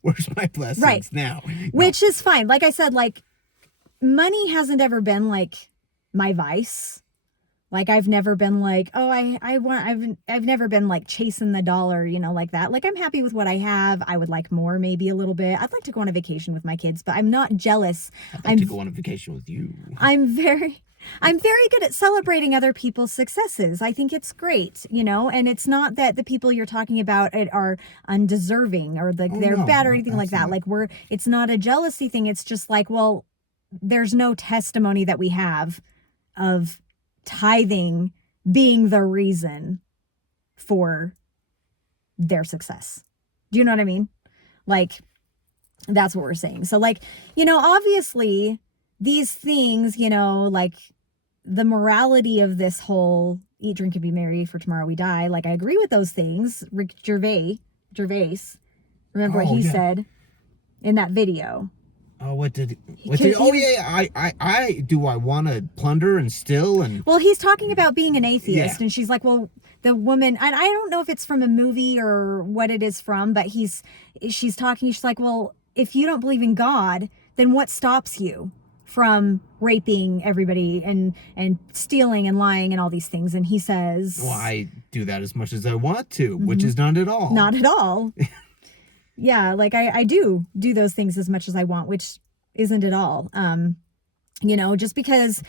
Where's my blessings now? No. Which is fine. Like I said, like, money hasn't ever been like my vice. Like, I've never been like, oh, I've never been like chasing the dollar, you know, like that. Like, I'm happy with what I have. I would like more, maybe a little bit. I'd like to go on a vacation with my kids, but I'm not jealous. I'd like to go on a vacation with you. I'm very good at celebrating other people's successes. I think it's great, you know, and it's not that the people you're talking about are undeserving or like they're bad or anything like that. Like, it's not a jealousy thing. It's just like, well, there's no testimony that we have of tithing being the reason for their success. Do you know what I mean? Like, that's what we're saying. So, like, you know, obviously these things, you know, like the morality of this whole eat, drink, and be merry, for tomorrow we die. Like, I agree with those things. Rick Gervais, remember what he said in that video? Oh, oh yeah, I want to plunder and steal and. Well, he's talking about being an atheist, and she's like, well, the woman, and I don't know if it's from a movie or what it is from, but she's talking, she's like, well, if you don't believe in God, then what stops you from raping everybody and stealing and lying and all these things? And he says, well, I do that as much as I want to, which is not at all. Not at all. Yeah, like I do those things as much as I want, which isn't at all. You know, just because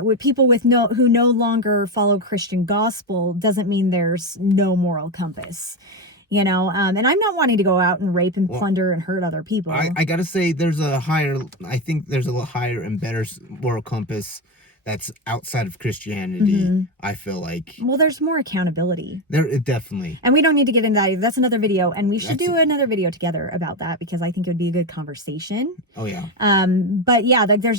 with people who no longer follow Christian gospel doesn't mean there's no moral compass. You know, and I'm not wanting to go out and rape and plunder and hurt other people. I gotta say, I think there's a higher and better moral compass that's outside of Christianity. I feel like. Well, there's more accountability. Definitely. And we don't need to get into that either. That's another video, and we should do another video together about that because I think it would be a good conversation. Oh yeah. But yeah, like there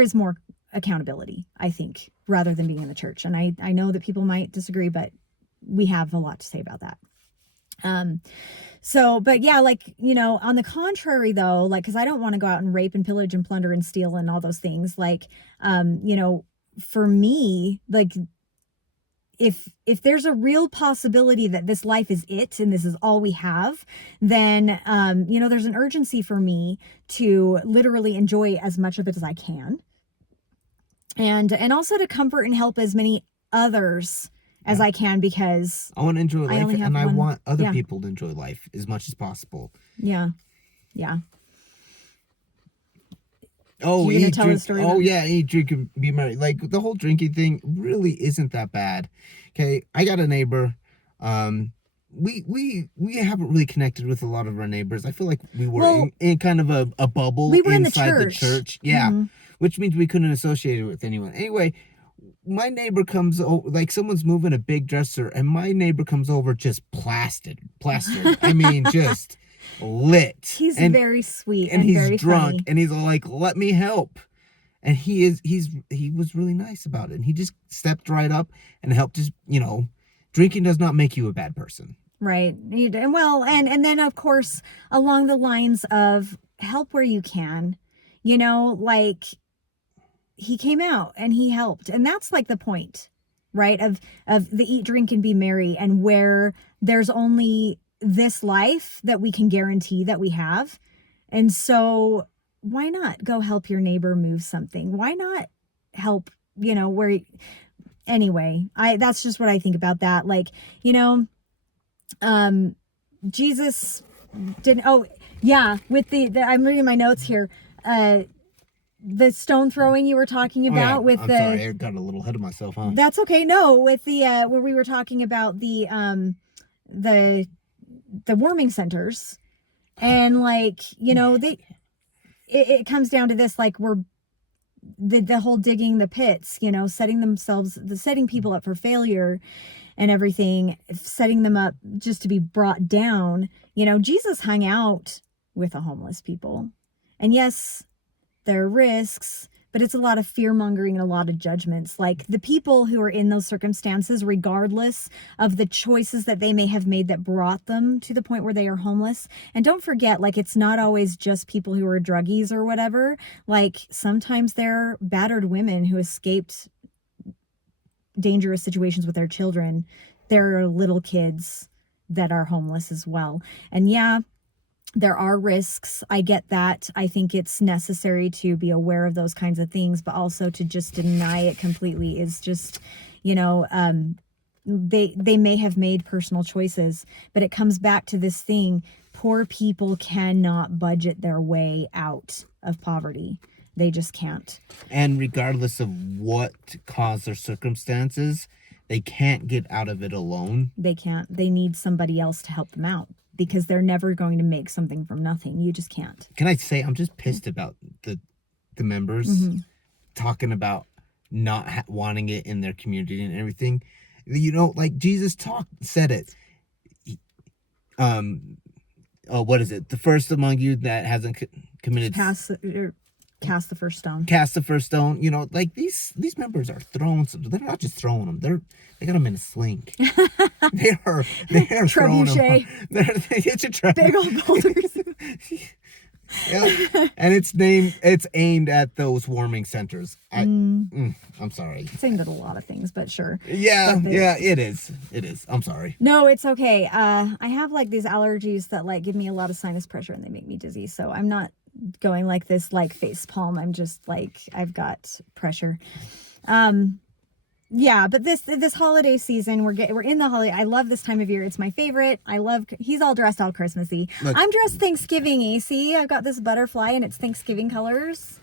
is more accountability, I think, rather than being in the church. And I know that people might disagree, but we have a lot to say about that. So, but yeah, like, you know, on the contrary though, like, cause I don't want to go out and rape and pillage and plunder and steal and all those things. Like, you know, for me, like, if there's a real possibility that this life is it and this is all we have, then, you know, there's an urgency for me to literally enjoy as much of it as I can. And also to comfort and help as many others as I can, because I want to enjoy life, only have and I one. want other Yeah. people to enjoy life as much as possible. Yeah. Yeah. Oh, You gonna eat, tell the drink. story Oh, about- yeah, eat, drink, and be merry. Like, the whole drinking thing really isn't that bad. Okay, I got a neighbor. We haven't really connected with a lot of our neighbors. I feel like we were Well, in kind of a bubble we were in the inside the church. church. Yeah, Mhm. which means we couldn't associate it with anyone. Anyway, my neighbor comes over, like someone's moving a big dresser, and my neighbor comes over just plastered. I mean, just lit. He's and, very sweet and and he's very drunk, funny. and he's all like, "Let me help." And he was really nice about it. And he just stepped right up and helped. Just, you know, drinking does not make you a bad person. Right. And well, and then of course, along the lines of help where you can, you know, like he came out and he helped. And that's like the point, right? Of the eat, drink, and be merry, and where there's only this life that we can guarantee that we have. And so why not go help your neighbor move something? Why not help, you know, where anyway, that's just what I think about that. Like, you know, Jesus didn't, oh yeah, with the I'm reading my notes here. The stone throwing you were talking about I'm sorry, I got a little ahead of myself, huh? That's okay. No, with the where we were talking about the warming centers, and like, you know, it comes down to this, like, we're the whole digging the pits, you know, setting people up for failure and everything, setting them up just to be brought down. You know, Jesus hung out with the homeless people, and yes, there are risks, but it's a lot of fear mongering and a lot of judgments. Like, the people who are in those circumstances, regardless of the choices that they may have made that brought them to the point where they are homeless. And don't forget, like, it's not always just people who are druggies or whatever. Like, sometimes they're battered women who escaped dangerous situations with their children. There are little kids that are homeless as well. And yeah, there are risks. I get that. I think it's necessary to be aware of those kinds of things, but also to just deny it completely is just, you know, they may have made personal choices, but it comes back to this thing. Poor people cannot budget their way out of poverty. They just can't. And regardless of what caused their circumstances, they can't get out of it alone. They can't. They need somebody else to help them out, because they're never going to make something from nothing. You just can't. Can I say, I'm just pissed about the members talking about not wanting it in their community and everything. You know, like Jesus said it. What is it? The first among you that hasn't committed Cast the first stone. Cast the first stone. You know, like these members are thrown. They're not just throwing them. They got them in a sling. they are throwing them. It's a trebuchet. Big old boulders. Yeah. And it's aimed at those warming centers. I'm sorry. It's aimed at a lot of things, but sure. Yeah, it is. I'm sorry. No, it's okay. I have like these allergies that like give me a lot of sinus pressure and they make me dizzy. So I'm not going like this, like face palm. I'm just like, I've got pressure. Yeah, but this holiday season, we're in the holiday. I love this time of year. It's my favorite. He's all dressed all Christmassy. Look, I'm dressed Thanksgiving-y. See, I've got this butterfly and it's Thanksgiving colors.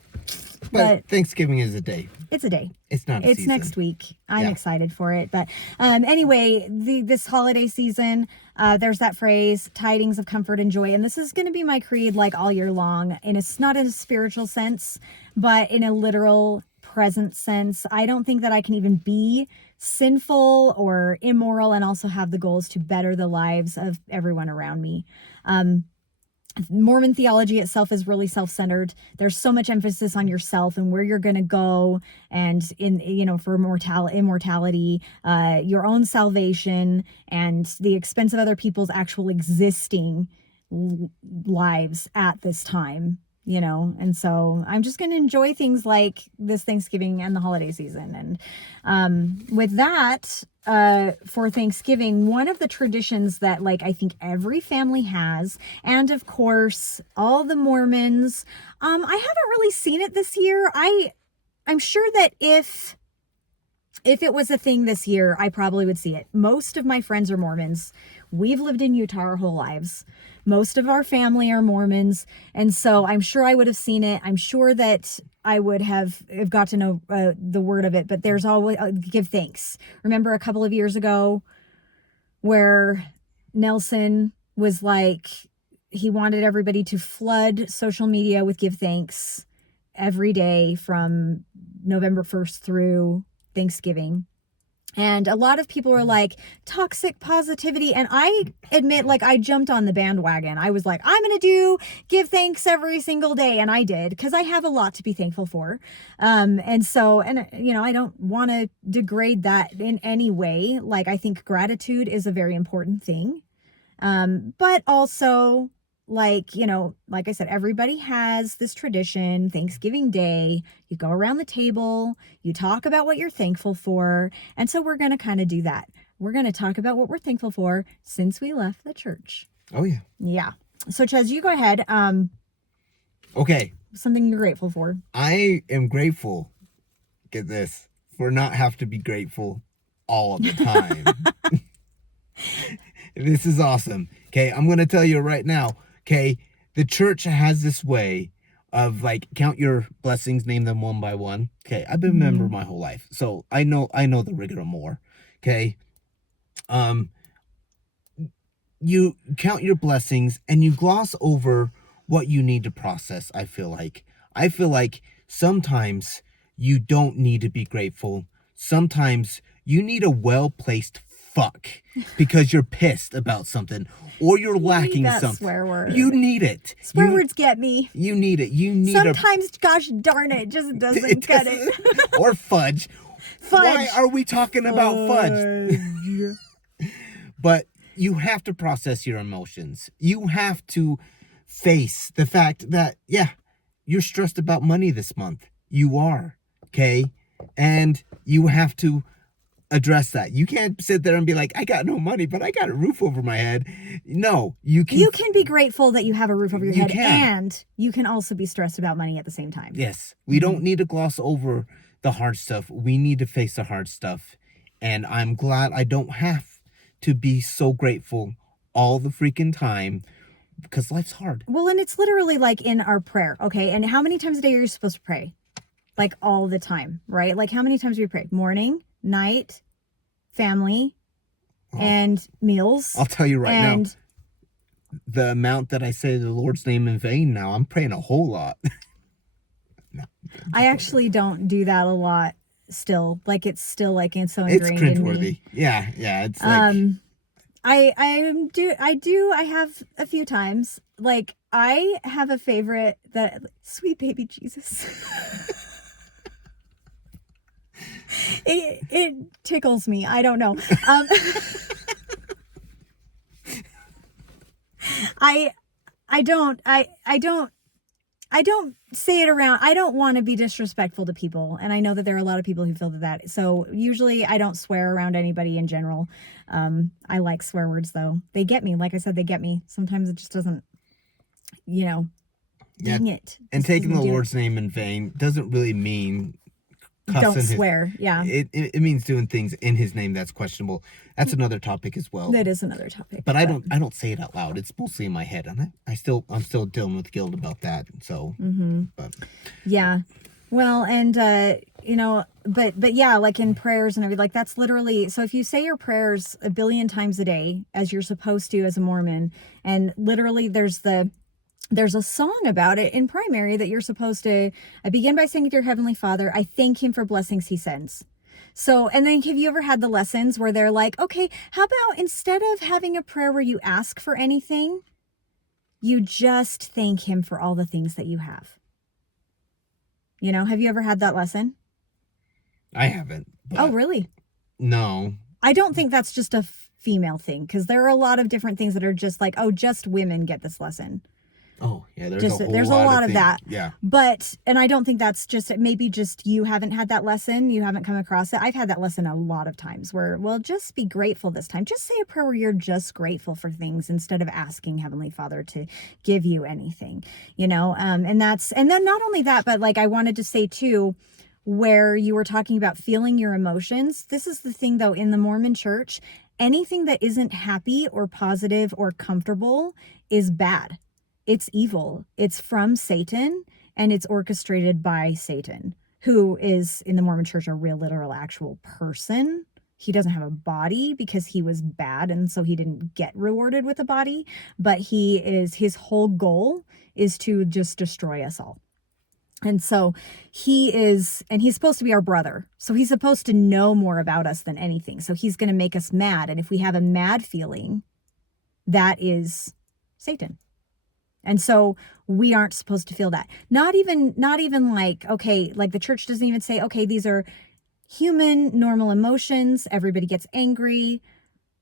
But Thanksgiving is a day. It's a day. It's not a It's season. next week. I'm Yeah. excited for it. But anyway, this holiday season, there's that phrase, tidings of comfort and joy. And this is going to be my creed like all year long. And it's not in a spiritual sense, but in a literal present sense. I don't think that I can even be sinful or immoral and also have the goals to better the lives of everyone around me. Mormon theology itself is really self-centered. There's so much emphasis on yourself and where you're going to go, and for immortality, your own salvation, and the expense of other people's actual existing lives at this time. And so I'm just going to enjoy things like this Thanksgiving and the holiday season. And with that, for Thanksgiving, one of the traditions that I think every family has, and of course all the Mormons, I haven't really seen it this year. I'm sure that if it was a thing this year, I probably would see it. Most of my friends are Mormons. We've lived in Utah our whole lives. Most of our family are Mormons. And so I'm sure I would have seen it. I'm sure that I would have got to know the word of it. But there's always give thanks. Remember a couple of years ago where Nelson was he wanted everybody to flood social media with give thanks every day from November 1st through Thanksgiving. And a lot of people were like, toxic positivity. And I admit, I jumped on the bandwagon. I was like, I'm going to give thanks every single day. And I did, because I have a lot to be thankful for. And I don't want to degrade that in any way. I think gratitude is a very important thing. But also, like I said, everybody has this tradition. Thanksgiving Day, you go around the table, you talk about what you're thankful for. And so we're going to kind of do that. We're going to talk about what we're thankful for since we left the church. Oh, yeah. Yeah. So, Ches, you go ahead. Okay. Something you're grateful for. I am grateful, get this, for not have to be grateful all of the time. This is awesome. Okay, I'm going to tell you right now. Okay, the church has this way of count your blessings, name them one by one. Okay, I've been a member my whole life, so I know the rigmarole. Okay, you count your blessings and you gloss over what you need to process. I feel like sometimes you don't need to be grateful. Sometimes you need a well-placed fuck because you're pissed about something or you're lacking something. Swear word. You need it. Swear words get me. You need it. You need sometimes. Gosh darn it, just doesn't cut it. Or fudge. Why are we talking about fudge? But you have to process your emotions. You have to face the fact that you're stressed about money this month. You are, okay, and you have to address that. You can't sit there and be like, I got no money, but I got a roof over my head. No, you can be grateful that you have a roof over your head, and you can also be stressed about money at the same time. Yes, we don't need to gloss over the hard stuff. We need to face the hard stuff, and I'm glad I don't have to be so grateful all the freaking time, because life's hard. Well, and it's literally in our prayer, okay? And how many times a day are you supposed to pray? All the time, right? How many times do we pray? Morning, night, family, and meals. I'll tell you right now, the amount that I say the Lord's name in vain now, I'm praying a whole lot. No, I actually don't do that a lot still. It's still it's so ingrained it's cringeworthy. in me. Yeah, it's I have a few times. I have a favorite that sweet baby Jesus. It tickles me. I don't know. I don't say it around. I don't want to be disrespectful to people. And I know that there are a lot of people who feel that. So usually I don't swear around anybody in general. I like swear words though. They get me. Like I said, they get me. Sometimes it just doesn't, dang it. And taking the Lord's name in vain doesn't really mean don't swear. Yeah. It means doing things in his name that's questionable. That's another topic as well. That is another topic. But I don't say it out loud. It's mostly in my head, and I'm still dealing with guilt about that. So, but yeah. Well, and but yeah, in prayers and everything, that's literally, so if you say your prayers a billion times a day, as you're supposed to as a Mormon, and literally there's a song about it in primary that you're supposed to, I begin by saying to your Heavenly Father, I thank him for blessings he sends. So, and then have you ever had the lessons where they're like, okay, how about instead of having a prayer where you ask for anything, you just thank him for all the things that you have. You know, have you ever had that lesson? I haven't. But Oh, really? no. I don't think that's just a female thing, because there are a lot of different things that are just like, oh, just women get this lesson. Oh, yeah, there's Just a whole there's a lot, lot of things. that. Yeah. But, and I don't think that's just, maybe just you haven't had that lesson, you haven't come across it. I've had that lesson a lot of times where, well, just be grateful this time. Just say a prayer where you're just grateful for things instead of asking Heavenly Father to give you anything, you know. And then not only that, but like I wanted to say too, where you were talking about feeling your emotions. This is the thing though, in the Mormon church, anything that isn't happy or positive or comfortable is bad. It's evil. It's from Satan, and it's orchestrated by Satan, who is in the Mormon church a real, literal, actual person. He doesn't have a body because he was bad, and so he didn't get rewarded with a body, but his whole goal is to just destroy us all. And so he's supposed to be our brother. So he's supposed to know more about us than anything. So he's going to make us mad. And if we have a mad feeling, that is Satan. And so we aren't supposed to feel that. Not even like, okay, like the church doesn't even say, okay, these are human, normal emotions. Everybody gets angry.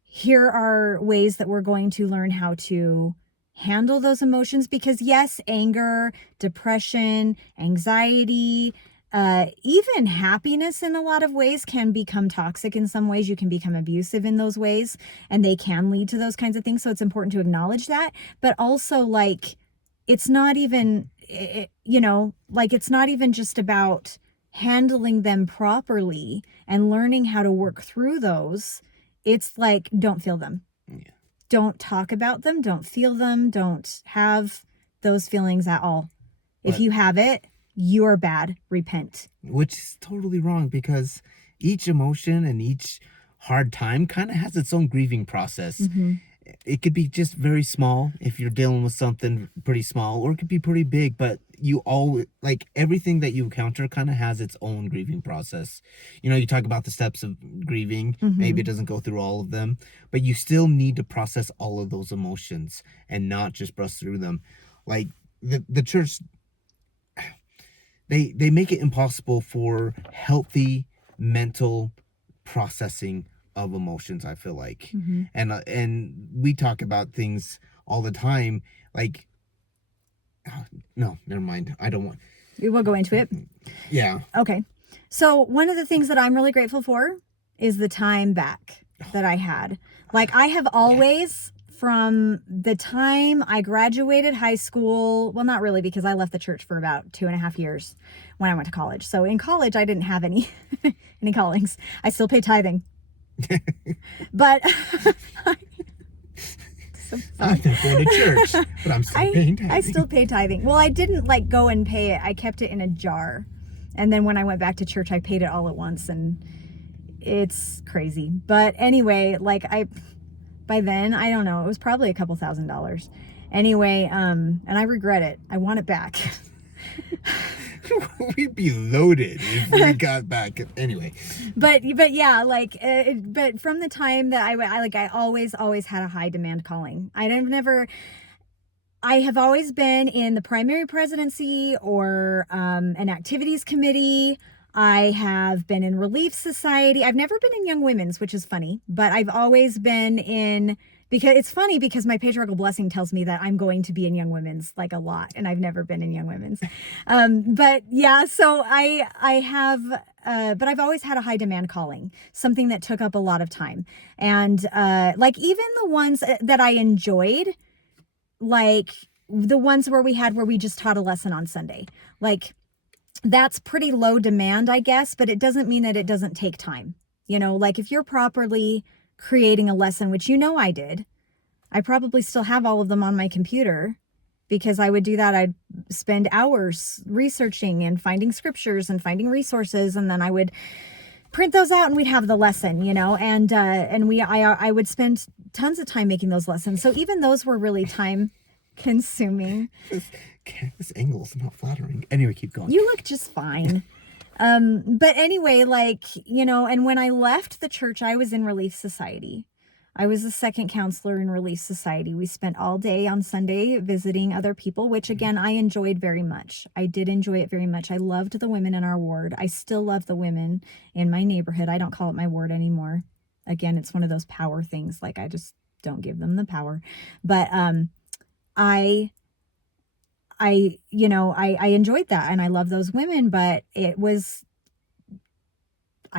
Here are ways that we're going to learn how to handle those emotions, because yes, anger, depression, anxiety, even happiness in a lot of ways can become toxic. In some ways you can become abusive in those ways, and they can lead to those kinds of things. So it's important to acknowledge that, but also like, it's not even, you know, like it's not even just about handling them properly and learning how to work through those. It's like, don't feel them. Yeah. Don't talk about them. Don't feel them. Don't have those feelings at all. If you have it, you're bad. Repent. Which is totally wrong, because each emotion and each hard time kind of has its own grieving process. Mm-hmm. It could be just very small if you're dealing with something pretty small, or it could be pretty big, but you always, like, everything that you encounter kind of has its own grieving process. You know, you talk about the steps of grieving. Mm-hmm. Maybe it doesn't go through all of them, but you still need to process all of those emotions and not just brush through them. Like the church, they make it impossible for healthy mental processing of emotions, I feel like. Mm-hmm. And we talk about things all the time, like, no, never mind, I don't want. We will go into it. Yeah. Okay. So one of the things that I'm really grateful for is the time back that I had. Like, I have always, from the time I graduated high school, well, not really, because I left the church for about 2.5 years when I went to college. So in college, I didn't have any callings. I still pay tithing. But I'm not going to church, but I'm still paying tithing. I still pay tithing. Well, I didn't like go and pay it. I kept it in a jar. And then when I went back to church, I paid it all at once, and it's crazy. But anyway, like by then, I don't know, it was probably a couple $1,000s. Anyway, and I regret it. I want it back. We'd be loaded if we got back. Anyway. But yeah, like, but from the time that I always had a high demand calling. I have always been in the primary presidency or an activities committee. I have been in Relief Society. I've never been in Young Women's, which is funny, but I've always been in, because it's funny because my patriarchal blessing tells me that I'm going to be in Young Women's like a lot, and I've never been in Young Women's. But yeah, so I have, but I've always had a high demand calling, something that took up a lot of time. And like even the ones that I enjoyed, like the ones where we just taught a lesson on Sunday, like that's pretty low demand, I guess, but it doesn't mean that it doesn't take time. You know, like if you're properly creating a lesson, which you know I did, I probably still have all of them on my computer, because I would do that. I'd spend hours researching and finding scriptures and finding resources, and then I would print those out and we'd have the lesson, you know, and I would spend tons of time making those lessons. So even those were really time consuming. This angle is not flattering. Anyway, keep going. You look just fine. But anyway, like, you know, and when I left the church, I was in Relief Society. I was a second counselor in Relief Society. We spent all day on Sunday visiting other people, which again, I enjoyed very much. I did enjoy it very much. I loved the women in our ward. I still love the women in my neighborhood. I don't call it my ward anymore. Again, it's one of those power things. Like, I just don't give them the power. But I enjoyed that, and I love those women, but I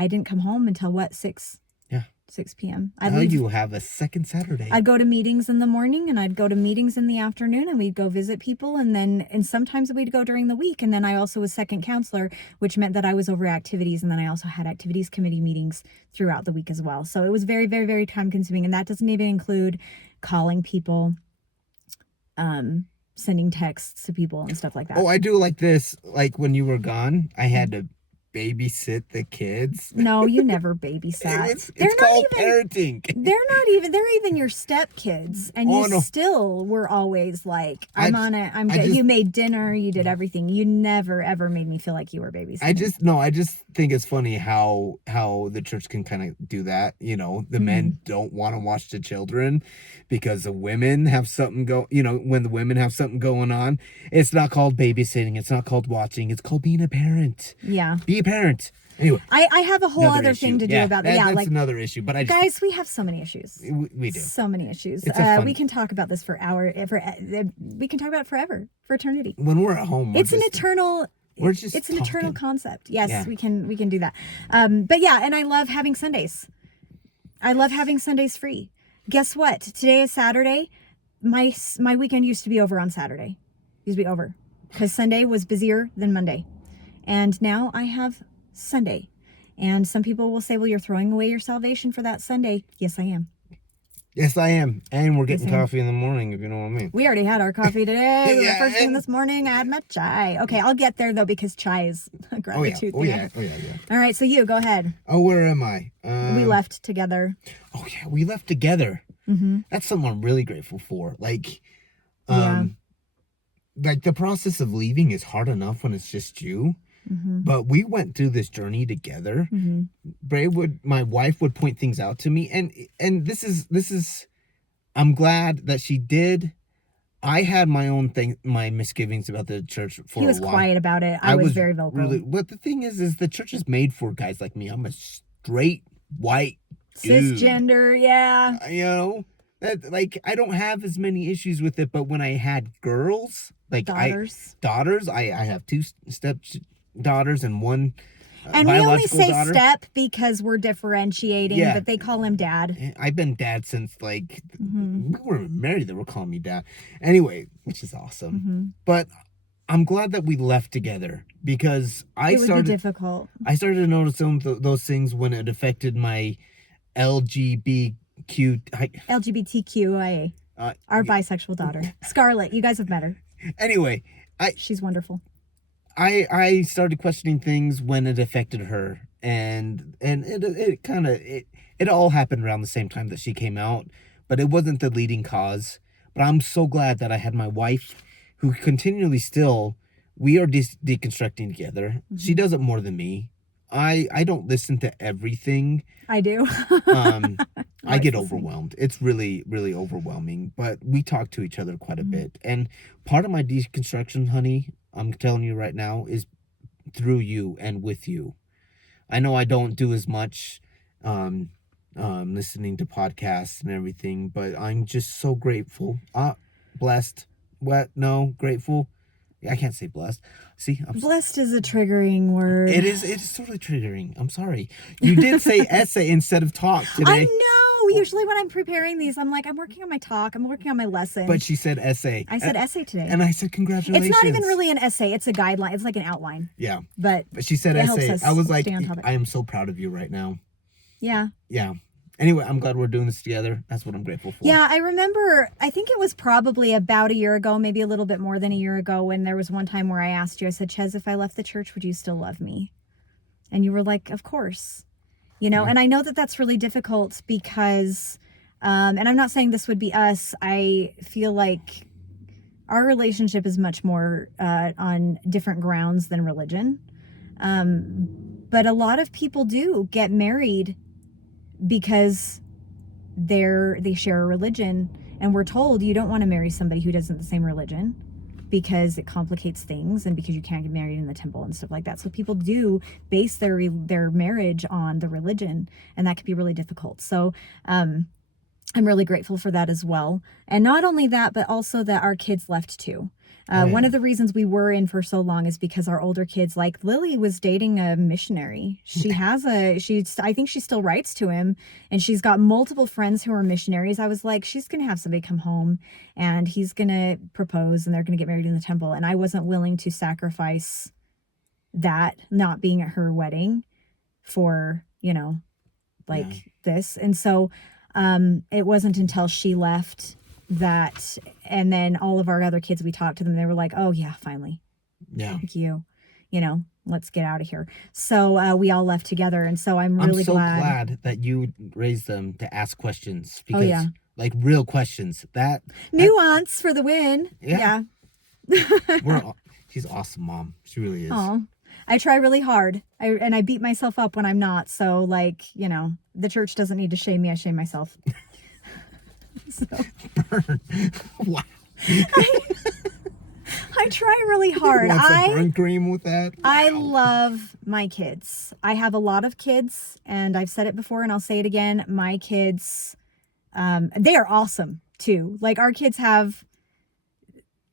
didn't come home until what, 6 p.m. You have a second Saturday. I'd go to meetings in the morning, and I'd go to meetings in the afternoon, and we'd go visit people, and sometimes we'd go during the week. And then I also was second counselor, which meant that I was over activities, and then I also had activities committee meetings throughout the week as well. So it was very, very, very time consuming, and that doesn't even include calling people, sending texts to people and stuff like that. Oh, I do like this. Like when you were gone, I had to babysit the kids. No, you never babysat. It's called parenting. They're even your stepkids, and you still were always like, you made dinner, you did everything. You never ever made me feel like you were babysitting. I just think it's funny how the church can kind of do that. You know, the men don't want to watch the children because the women have something when the women have something going on. It's not called babysitting, it's not called watching, it's called being a parent. Yeah. Be a parent. Anyway, I have a whole other thing to do about that. That's another issue. But guys, we have so many issues. We do So many issues. We can talk about this we can talk about it forever, for eternity. When we're at home, it's an eternal concept. Yes, we can do that. But yeah, and I love having Sundays. I love having Sundays free. Guess what? Today is Saturday. My weekend used to be over on Saturday. Used to be over because Sunday was busier than Monday. And now I have Sunday. And some people will say, well, you're throwing away your salvation for that Sunday. Yes, I am. Yes, I am. And we're getting coffee in the morning, if you know what I mean. We already had our coffee today. The first thing this morning, I had my chai. Okay, I'll get there, though, because chai is a gratitude thing. Oh, yeah. All right, so you, go ahead. Oh, where am I? We left together. Oh, yeah, we left together. Mm-hmm. That's something I'm really grateful for. Like the process of leaving is hard enough when it's just you. Mm-hmm. But we went through this journey together. Mm-hmm. My wife would point things out to me, and this is I'm glad that she did. I had my own my misgivings about the church for a while. He was quiet about it. I was very vocal. But the thing is the church is made for guys like me. I'm a straight white dude. Cisgender, yeah. You know, that I don't have as many issues with it. But when I had girls, daughters, I have 2 stepdaughters and 1 and we only say daughter. Step because we're differentiating, but they call him Dad. I've been Dad since we weren't married. They were calling me Dad. Anyway, which is awesome. Mm-hmm. But I'm glad that we left together because it would be difficult. I started to notice some of those things when it affected my LGBTQIA. Our bisexual daughter, Scarlett. You guys have met her. Anyway, she's wonderful. I started questioning things when it affected her, and it all happened around the same time that she came out, but it wasn't the leading cause. But I'm so glad that I had my wife, who continually we are deconstructing together. Mm-hmm. She does it more than me. I don't listen to everything. I do. I get overwhelmed. It's really, really overwhelming. But we talk to each other quite a bit. And part of my deconstruction, honey, I'm telling you right now, is through you and with you. I know I don't do as much listening to podcasts and everything, but I'm just so grateful. Blessed. Grateful. I can't say blessed. See, blessed is a triggering word. It is. It's totally triggering. I'm sorry. You did say essay instead of talk today. I know. Usually when I'm preparing these, I'm like, I'm working on my talk. I'm working on my lesson. But she said essay. I said essay today. And I said congratulations. It's not even really an essay. It's a guideline. It's like an outline. Yeah. But she said essay. I was like, I am so proud of you right now. Yeah. Yeah. Anyway, I'm glad we're doing this together. That's what I'm grateful for. Yeah, I remember, I think it was probably about a year ago, maybe a little bit more than a year ago, when there was one time where I asked you, I said, Ches, if I left the church, would you still love me? And you were like, of course. You know, and I know that that's really difficult because, and I'm not saying this would be us. I feel like our relationship is much more on different grounds than religion. But a lot of people do get married because they share a religion, and we're told you don't want to marry somebody who doesn't the same religion because it complicates things and because you can't get married in the temple and stuff like that. So people do base their marriage on the religion, and that can be really difficult. So I'm really grateful for that as well. And not only that, but also that our kids left too. One of the reasons we were in for so long is because our older kids, like Lily, was dating a missionary. I think she still writes to him, and she's got multiple friends who are missionaries. I was like, she's going to have somebody come home and he's going to propose and they're going to get married in the temple. And I wasn't willing to sacrifice that not being at her wedding for, this. And so it wasn't until she left that, and then all of our other kids, we talked to them, they were like, oh yeah, finally, thank you, let's get out of here. So we all left together, and so I'm really glad that you raised them to ask questions, because like real questions, that nuance for the win. She's awesome, Mom. She really is. Oh, I try really hard. I beat myself up when I'm not. So the church doesn't need to shame me. I shame myself. So. Burn. Wow. I try really hard. Want some burn cream with that? Wow. I love my kids. I have a lot of kids, and I've said it before and I'll say it again. My kids, they are awesome too. Like our kids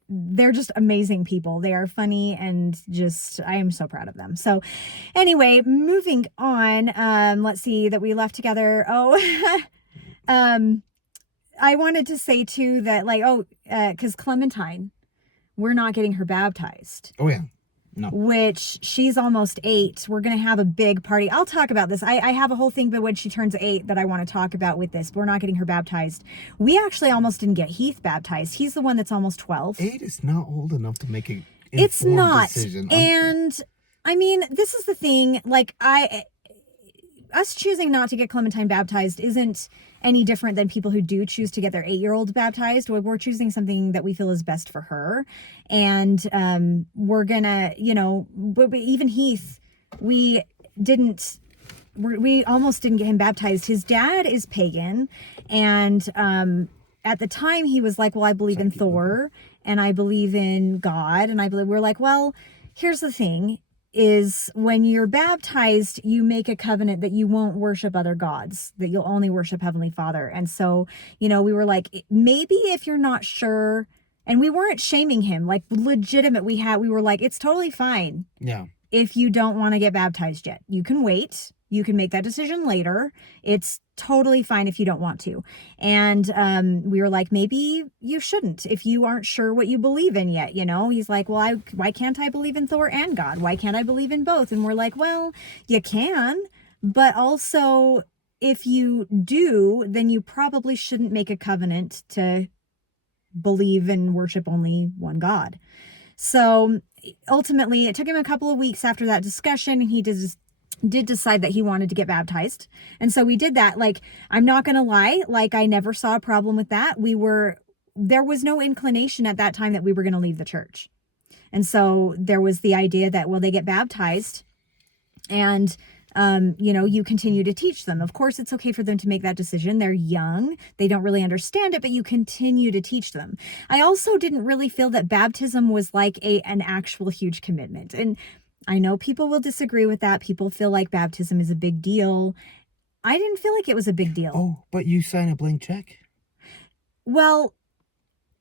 they're just amazing people. They are funny, and I am so proud of them. So anyway, moving on, let's see that we left together. I wanted to say too that because Clementine, we're not getting her baptized. Oh yeah. No. Which she's almost 8. We're going to have a big party. I'll talk about this. I have a whole thing, but when she turns 8 that I want to talk about with this. We're not getting her baptized. We actually almost didn't get Heath baptized. He's the one that's almost 12. 8 is not old enough to make an it's not. Decision. And I mean, this is the thing, us choosing not to get Clementine baptized isn't any different than people who do choose to get their 8-year-old baptized. We're choosing something that we feel is best for her. And we're gonna, even Heath, we almost didn't get him baptized. His dad is pagan. And at the time he was like, well, I believe in Thor and I believe in God. And we're like, well, here's the thing. Is when you're baptized, you make a covenant that you won't worship other gods, that you'll only worship Heavenly Father. And so, we were like, maybe if you're not sure, and we weren't shaming him, like legitimate, we were like, it's totally fine. Yeah. If you don't want to get baptized yet, you can wait. You can make that decision later. It's totally fine if you don't want to. And we were like, maybe you shouldn't if you aren't sure what you believe in yet. He's like, well, why can't I believe in Thor and God? Why can't I believe in both? And we're like, well, you can, but also if you do, then you probably shouldn't make a covenant to believe and worship only one God. So ultimately, it took him a couple of weeks after that discussion, and he did decide that he wanted to get baptized. And so we did that. I'm not going to lie, I never saw a problem with that. There was no inclination at that time that we were going to leave the church. And so there was the idea that, well, they get baptized and, you continue to teach them. Of course, it's okay for them to make that decision. They're young. They don't really understand it, but you continue to teach them. I also didn't really feel that baptism was like an actual huge commitment. And I know people will disagree with that. People feel like baptism is a big deal. I didn't feel like it was a big deal. Oh, but you sign a blank check. Well,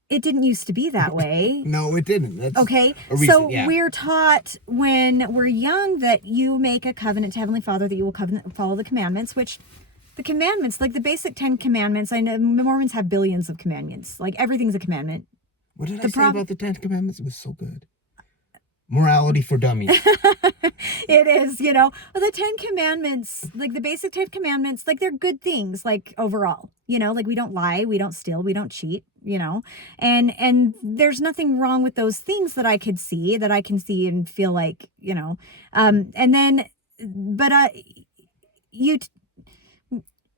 it didn't used to be that way. No, it didn't. That's okay. So we're taught when we're young that you make a covenant to Heavenly Father that you will follow the commandments, which the commandments, like the basic 10 commandments, I know Mormons have billions of commandments. Like everything's a commandment. What did I say about the 10 commandments? It was so good. Morality for dummies. It is, the 10 commandments, like the basic 10 commandments, like they're good things, like overall, like we don't lie, we don't steal, we don't cheat, and there's nothing wrong with those things that I can see and feel like, and then, but,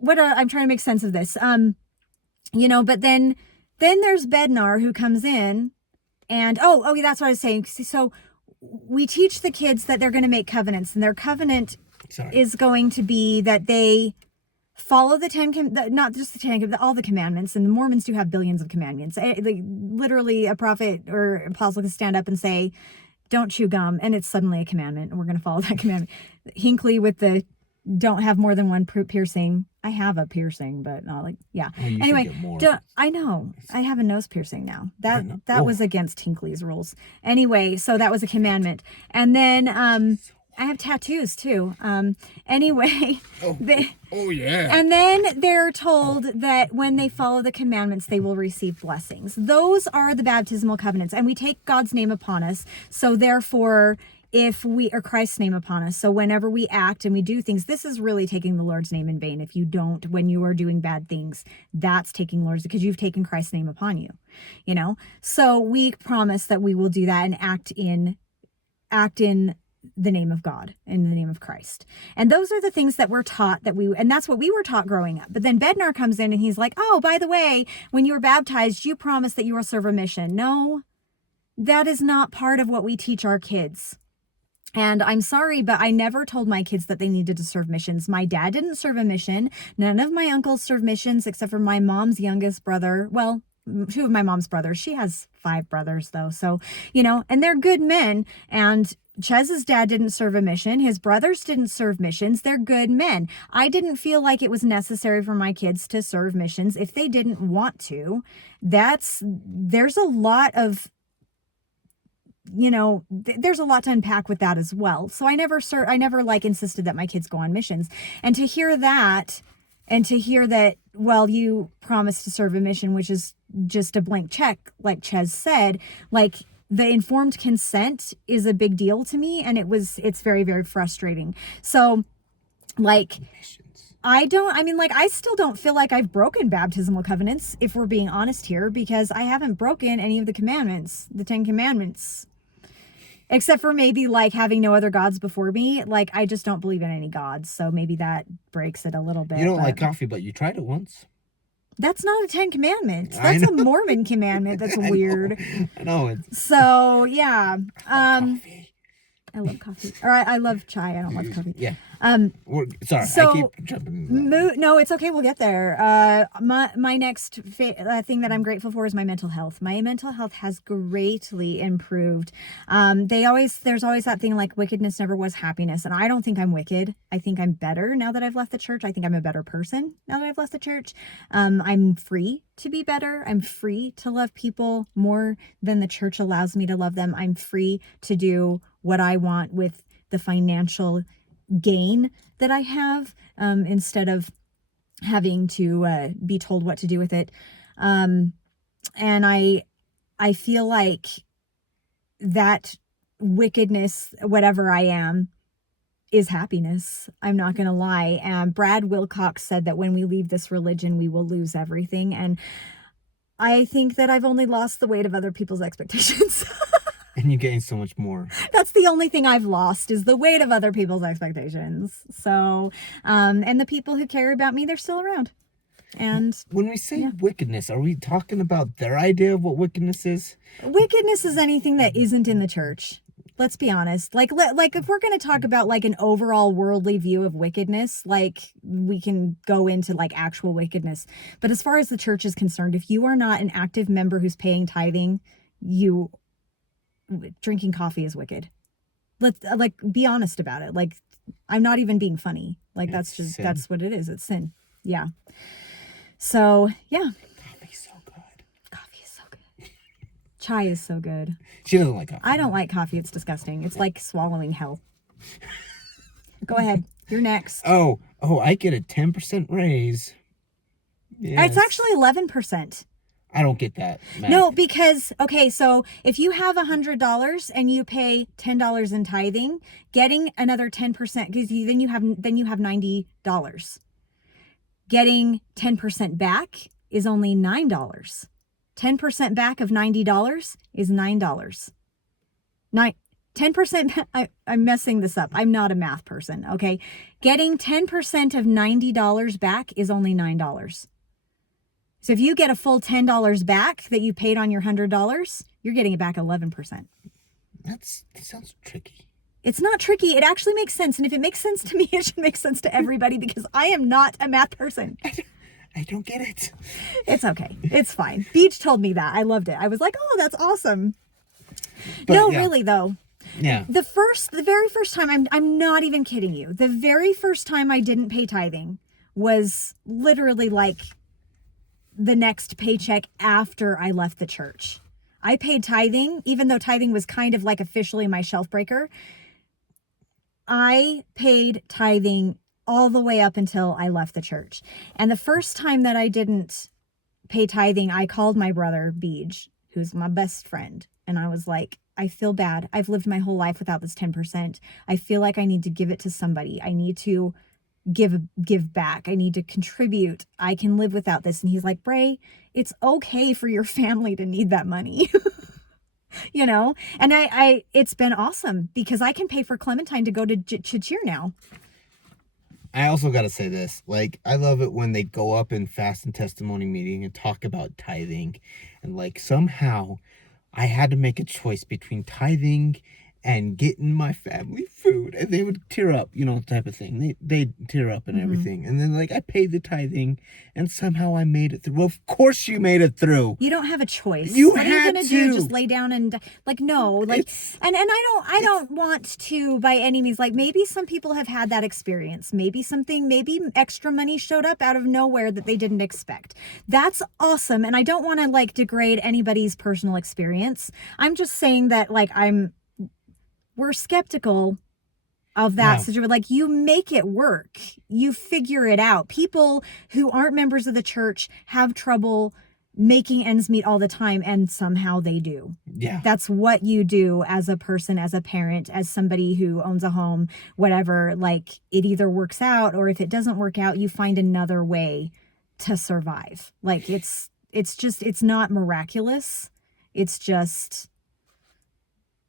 I'm trying to make sense of this, but then there's Bednar who comes in and, that's what I was saying. So we teach the kids that they're going to make covenants, and their covenant is going to be that they follow the not just the 10, all the commandments. And the Mormons do have billions of commandments. Like, literally, a prophet or apostle can stand up and say, don't chew gum, and it's suddenly a commandment, and we're going to follow that commandment. Hinckley with the don't have more than one piercing. I have a piercing, but not like, yeah. Oh, you should Anyway, get more. I know. I have a nose piercing now. I know. That was against Hinckley's rules. Anyway, so that was a commandment. And then I have tattoos too. Anyway, Oh yeah. and then they're told that when they follow the commandments, they will receive blessings. Those are the baptismal covenants, and we take God's name upon us. So therefore, if we, or Christ's name upon us. So whenever we act and we do things, this is really taking the Lord's name in vain. If you don't, when you are doing bad things, that's taking Lord's, because you've taken Christ's name upon you, you know? So we promise that we will do that and act in the name of God, in the name of Christ. And those are the things that we're taught and that's what we were taught growing up. But then Bednar comes in and he's like, oh, by the way, when you were baptized, you promised that you will serve a mission. No, that is not part of what we teach our kids. And I'm sorry, but I never told my kids that they needed to serve missions. My dad didn't serve a mission. None of my uncles served missions except for my mom's youngest brother. Well, 2 of my mom's brothers. She has 5 brothers though. So, you know, and they're good men. And Chez's dad didn't serve a mission. His brothers didn't serve missions. They're good men. I didn't feel like it was necessary for my kids to serve missions if they didn't want to. There's a lot of, you know, there's a lot to unpack with that as well. So I never like insisted that my kids go on missions. And to hear that, well, you promised to serve a mission, which is just a blank check, like Chez said, like, the informed consent is a big deal to me, and it's very, very frustrating. So, like, I still don't feel like I've broken baptismal covenants, if we're being honest here, because I haven't broken any of the commandments, the 10 commandments, except for maybe like having no other gods before me. Like, I just don't believe in any gods, so maybe that breaks it a little bit. You don't like coffee, but you tried it once. That's not a 10 commandments. That's a Mormon commandment. That's weird. I know. So, yeah. Coffee. I love coffee. Or I love chai. I don't love coffee. Yeah. Sorry, I keep jumping. No, it's okay. We'll get there. My next thing that I'm grateful for is my mental health. My mental health has greatly improved. There's always that thing like wickedness never was happiness. And I don't think I'm wicked. I think I'm better now that I've left the church. I think I'm a better person now that I've left the church. I'm free to be better. I'm free to love people more than the church allows me to love them. I'm free to do what I want with the financial gain that I have, instead of having to be told what to do with it. And I feel like that wickedness, whatever I am, is happiness. I'm not going to lie. And Brad Wilcox said that when we leave this religion, we will lose everything. And I think that I've only lost the weight of other people's expectations. And you gain so much more. That's the only thing I've lost, is the weight of other people's expectations. So, and the people who care about me, they're still around. And when we say wickedness, are we talking about their idea of what wickedness is? Wickedness is anything that isn't in the church. Let's be honest. Like if we're going to talk about like an overall worldly view of wickedness, like we can go into like actual wickedness. But as far as the church is concerned, if you are not an active member who's paying tithing, drinking coffee is wicked. Let's be honest about it. Like, I'm not even being funny. Like, that's what it is. It's sin. Yeah. So, yeah. Coffee's so good. Coffee is so good. Chai is so good. She doesn't like coffee. I don't like coffee. It's disgusting. It's like swallowing hell. Go ahead. You're next. Oh, I get a 10% raise. Yes. It's actually 11%. I don't get that. No, because, okay, so if you have $100 and you pay $10 in tithing, getting another 10%, because then you have $90. Getting 10% back is only $9. 10% back of $90 is $9. 10%, I'm messing this up. I'm not a math person, okay? Getting 10% of $90 back is only $9. So if you get a full $10 back that you paid on your $100, you're getting it back 11%. That sounds tricky. It's not tricky. It actually makes sense. And if it makes sense to me, it should make sense to everybody because I am not a math person. I don't get it. It's okay. It's fine. Beach told me that. I loved it. I was like, oh, that's awesome. But, no, yeah. really though. Yeah. The very first time, I'm not even kidding you. The very first time I didn't pay tithing was literally like the next paycheck after I left the church. I paid tithing, even though tithing was kind of like officially my shelf breaker. I paid tithing all the way up until I left the church. And the first time that I didn't pay tithing, I called my brother, Beej, who's my best friend. And I was like, I feel bad. I've lived my whole life without this 10%. I feel like I need to give it to somebody. I need to give back. I need to contribute. I can live without this. And he's like, Bray, it's okay for your family to need that money. You know? And I it's been awesome because I can pay for Clementine to go to Cheer now. I also got to say this. Like, I love it when they go up in fast and testimony meeting and talk about tithing. And, like, somehow I had to make a choice between tithing and getting my family food. And they would tear up, you know, type of thing. They'd tear up and everything. And then, like, I paid the tithing and somehow I made it through. Well, of course you made it through. You don't have a choice. You what are you had gonna to. do? Just lay down and like no, like and I don't want to by any means, like maybe some people have had that experience. Maybe extra money showed up out of nowhere that they didn't expect. That's awesome. And I don't want to like degrade anybody's personal experience. I'm just saying that like we're skeptical of that situation. Like you make it work. You figure it out. People who aren't members of the church have trouble making ends meet all the time, and somehow they do. Yeah. That's what you do as a person, as a parent, as somebody who owns a home, whatever. Like it either works out, or if it doesn't work out, you find another way to survive. Like it's not miraculous. It's just,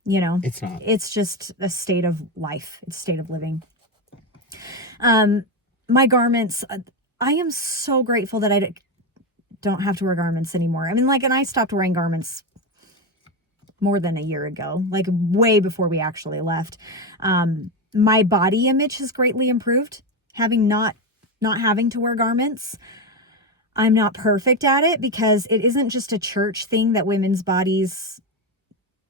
you know, It's not. It's just a state of life. It's a state of living. My garments, I am so grateful that I don't have to wear garments anymore. I mean, like, and I stopped wearing garments more than a year ago, like way before we actually left. My body image has greatly improved, having not having to wear garments. I'm not perfect at it because it isn't just a church thing that women's bodies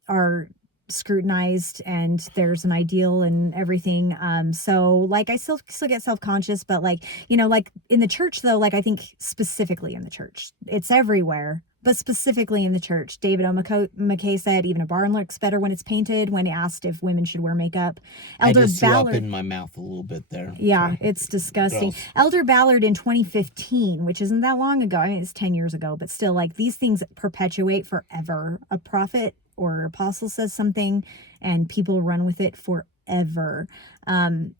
are scrutinized and there's an ideal and everything. So like I still get self-conscious, but like, you know, like in the church though, like I think specifically in the church, it's everywhere, but specifically in the church, David O. McKay said even a barn looks better when it's painted, when asked if women should wear makeup. Elder I just threw Ballard, up in my mouth a little bit there. yeah, So, it's disgusting. gross. Elder Ballard in 2015, which isn't that long ago. I mean, it's 10 years ago, but still like these things perpetuate forever. A prophet or apostle says something and people run with it forever.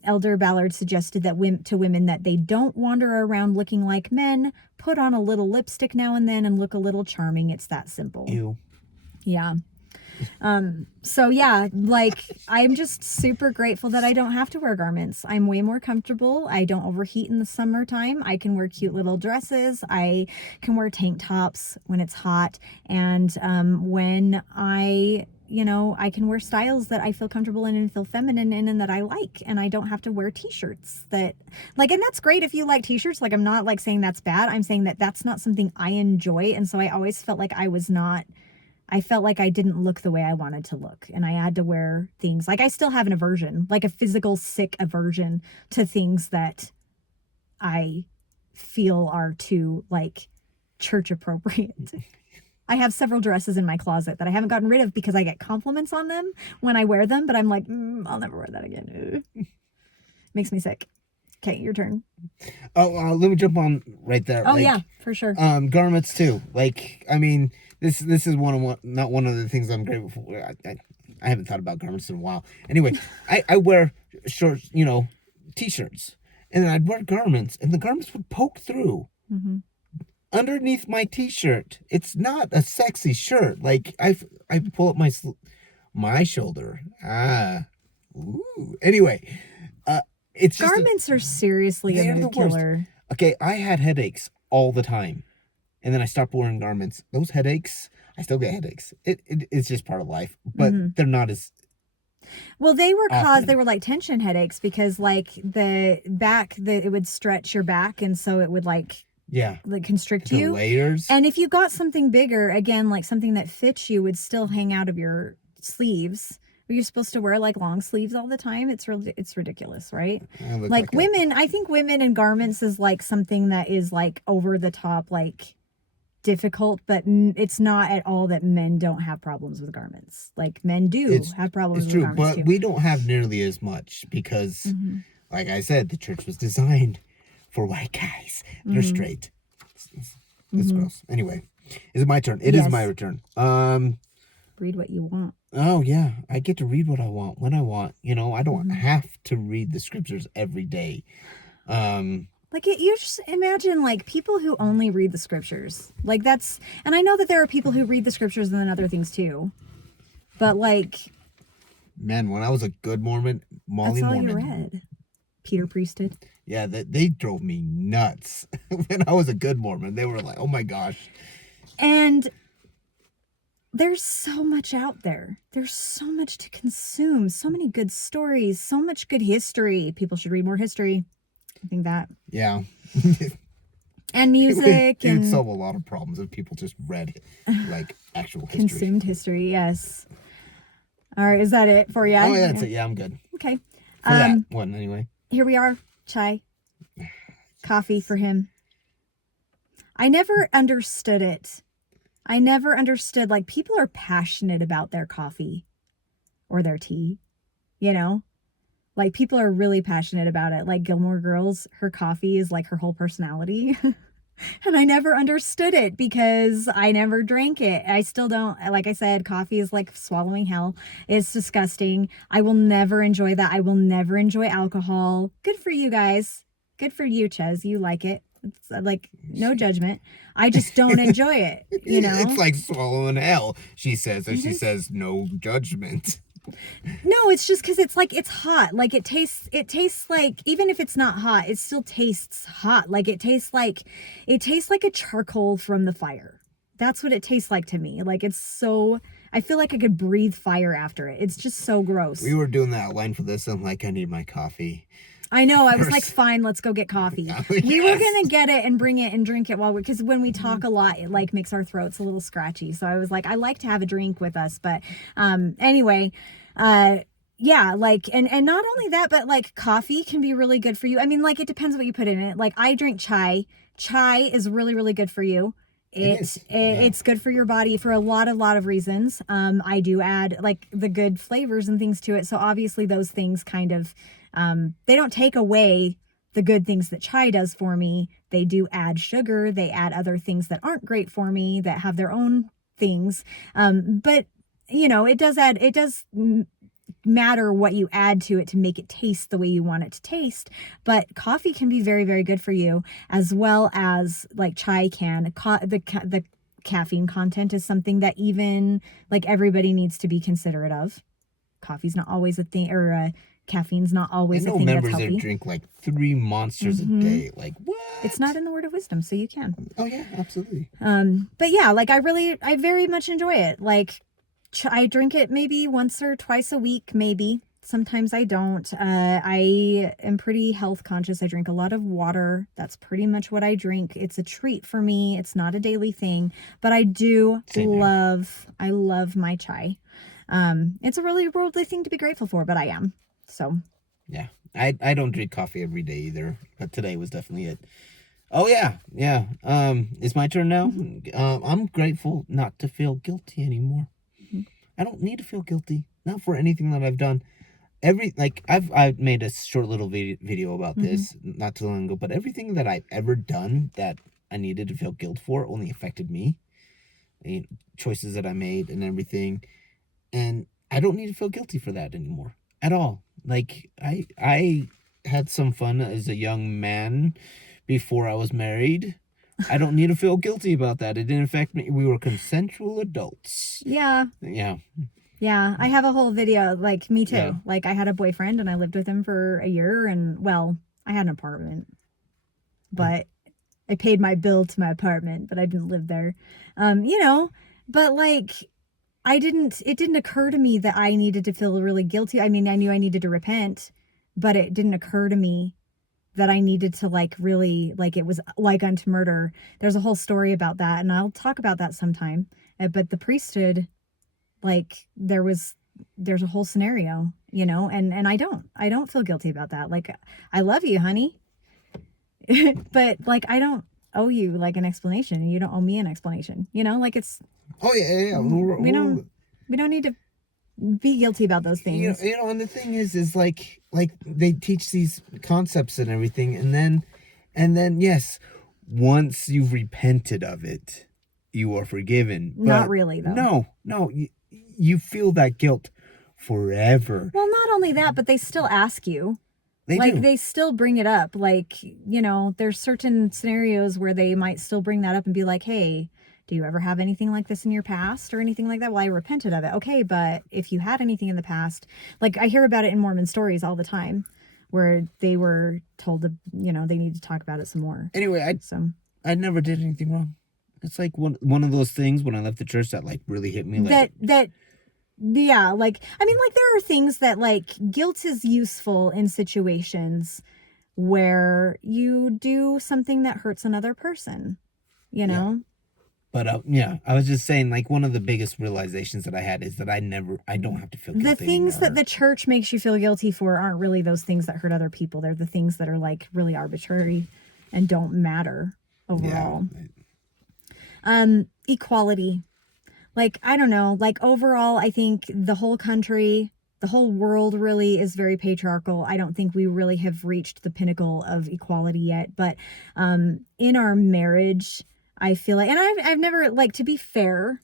Elder Ballard suggested that women that they don't wander around looking like men, put on a little lipstick now and then and look a little charming. It's that simple. Ew. Yeah. So yeah, like I'm just super grateful that I don't have to wear garments. I'm way more comfortable. I don't overheat in the summertime. I can wear cute little dresses. I can wear tank tops when it's hot. And when I can wear styles that I feel comfortable in and feel feminine in and that I like. And I don't have to wear t-shirts that like, and that's great if you like t-shirts. Like I'm not like saying that's bad. I'm saying that that's not something I enjoy. And so I always felt like I felt like I didn't look the way I wanted to look. And I had to wear things like I still have an aversion, like a physical sick aversion to things that I feel are too like church appropriate. I have several dresses in my closet that I haven't gotten rid of because I get compliments on them when I wear them. But I'm like, I'll never wear that again. Makes me sick. Okay, your turn. Oh, let me jump on right there. Oh, yeah, for sure. Garments too. Like, I mean, this is not one of the things I'm grateful for. I haven't thought about garments in a while. Anyway, I wear shorts, you know, t-shirts, and then I'd wear garments, and the garments would poke through underneath my t-shirt. It's not a sexy shirt. Like I pull up my shoulder. Ooh. Anyway, it's just Garments are seriously a they're the mood worst. killer. Okay, I had headaches all the time. And then I stopped wearing garments. Those headaches, I still get headaches. It's just part of life, but they're not as Well, they were Often. they were like tension headaches because like the back, it would stretch your back. And so it would Yeah. like constrict The you. layers. And if you got something bigger, again, like something that fits you would still hang out of your sleeves. You're supposed to wear like long sleeves all the time. It's ridiculous, right? I look Like a- women, I think women in garments is like something that is like over the top, like difficult, but it's not at all that men don't have problems with garments. Like men do have problems It's with true, garments but too. we don't have nearly as much because, Mhm. like I said, the church was designed for white guys. They're Mhm. straight. It's Mhm. gross. Anyway, is it my turn? It is my Yes. return. Read what you want. Oh yeah, I get to read what I want when I want. You know, I don't Mhm. have to read the scriptures every day. Like you just imagine like people who only read the scriptures. Like that's, and I know that there are people who read the scriptures and then other things too. But like Man, when I was a good Mormon, Molly that's all you Mormon, read. Peter Priesthood. yeah, they drove me nuts. When I was a good Mormon, they were like, "Oh my gosh." And there's so much out there. There's so much to consume. So many good stories. So much good history. People should read more history. I think that. Yeah. And music It would and solve a lot of problems if people just read like actual history. consumed history. Yes. All right. Is that it for you? Oh, yeah, that's it. Yeah, I'm good. Okay. For that one, anyway. Here we are. Chai. Coffee for him. I never understood it. I never understood, like, people are passionate about their coffee or their tea, you know? Like, people are really passionate about it. Like, Gilmore Girls, her coffee is like her whole personality. And I never understood it because I never drank it. I still don't. Like I said, coffee is like swallowing hell. It's disgusting. I will never enjoy that. I will never enjoy alcohol. Good for you guys. Good for you, Ches. You like it. It's like no judgment. I just don't enjoy it, you know? It's like swallowing hell, she says, and she says no judgment. No, it's just because it's like it's hot. Like it tastes like, even if it's not hot, it still tastes hot. Like it tastes like a charcoal from the fire. That's what it tastes like to me. Like it's so, I feel like I could breathe fire after it. It's just so gross. We were doing that line for this. I'm like, I need my coffee. I know. I was like, fine, let's go get coffee. Yes. We were going to get it and bring it and drink it because when we talk a lot, it like makes our throats a little scratchy. So I was like, I like to have a drink with us. But anyway, yeah, like, and not only that, but like coffee can be really good for you. I mean, like, it depends what you put in it. Like I drink chai. Chai is really, really good for you. It's good for your body for a lot of reasons. I do add like the good flavors and things to it. So obviously those things kind of, they don't take away the good things that chai does for me. They do add sugar. They add other things that aren't great for me that have their own things. But you know, it does matter what you add to it to make it taste the way you want it to taste. But coffee can be very, very good for you, as well as like chai can. The caffeine content is something that even like everybody needs to be considerate of. Coffee's not always a thing, or caffeine's not always a thing that's members healthy. that drink like 3 monsters a day. Like what? It's not in the Word of Wisdom, so you can. Oh yeah, absolutely. But yeah, like I very much enjoy it. Like I drink it maybe once or twice a week, maybe. Sometimes I don't. I am pretty health conscious. I drink a lot of water. That's pretty much what I drink. It's a treat for me. It's not a daily thing, but I do I love my chai. It's a really worldly thing to be grateful for, but I am. So yeah, I don't drink coffee every day either, but today was definitely it. Oh yeah. It's my turn now. I'm grateful not to feel guilty anymore. I don't need to feel guilty, not for anything that I've done. I've made a short little video about this not too long ago, but everything that I've ever done that I needed to feel guilt for only affected me. Choices that I made and everything, and I don't need to feel guilty for that anymore at all. Like I had some fun as a young man before I was married. I don't need to feel guilty about that. It didn't affect me. We were consensual adults. yeah. Yeah, I have a whole video, like, me too. Yeah. Like, I had a boyfriend and I lived with him for a year, and, well, I had an apartment, but I paid my bill to my apartment, but I didn't live there. You know, but, like, it didn't occur to me that I needed to feel really guilty. I mean, I knew I needed to repent, but it didn't occur to me that I needed to like really, like it was like unto murder. There's a whole story about that, and I'll talk about that sometime. But the priesthood, like there's a whole scenario, and I don't feel guilty about that. Like, I love you, honey. But like, I don't owe you like an explanation, and you don't owe me an explanation, like it's, Oh yeah. we don't need to be guilty about those things. And the thing is like they teach these concepts and everything, and then yes, once you've repented of it, you are forgiven. Not But really, though. no, you feel that guilt forever. Well, not only that, but they still ask you. They Like, do. they still bring it up. Like, there's certain scenarios where they might still bring that up and be like, hey, do you ever have anything like this in your past or anything like that? Well, I repented of it. Okay, but if you had anything in the past, like I hear about it in Mormon stories all the time where they were told to, they need to talk about it some more. Anyway, So I never did anything wrong. It's like one of those things when I left the church that like really hit me. Like yeah, like, I mean, like there are things that like guilt is useful in situations where you do something that hurts another person, you know? But yeah, I was just saying, like, one of the biggest realizations that I had is that I don't have to feel guilty The things anymore. that the church makes you feel guilty for aren't really those things that hurt other people. They're the things that are like really arbitrary and don't matter overall. Equality. Like, I don't know, like overall, I think the whole country, the whole world really is very patriarchal. I don't think we really have reached the pinnacle of equality yet. But in our marriage, I feel like, and I've never, like, to be fair,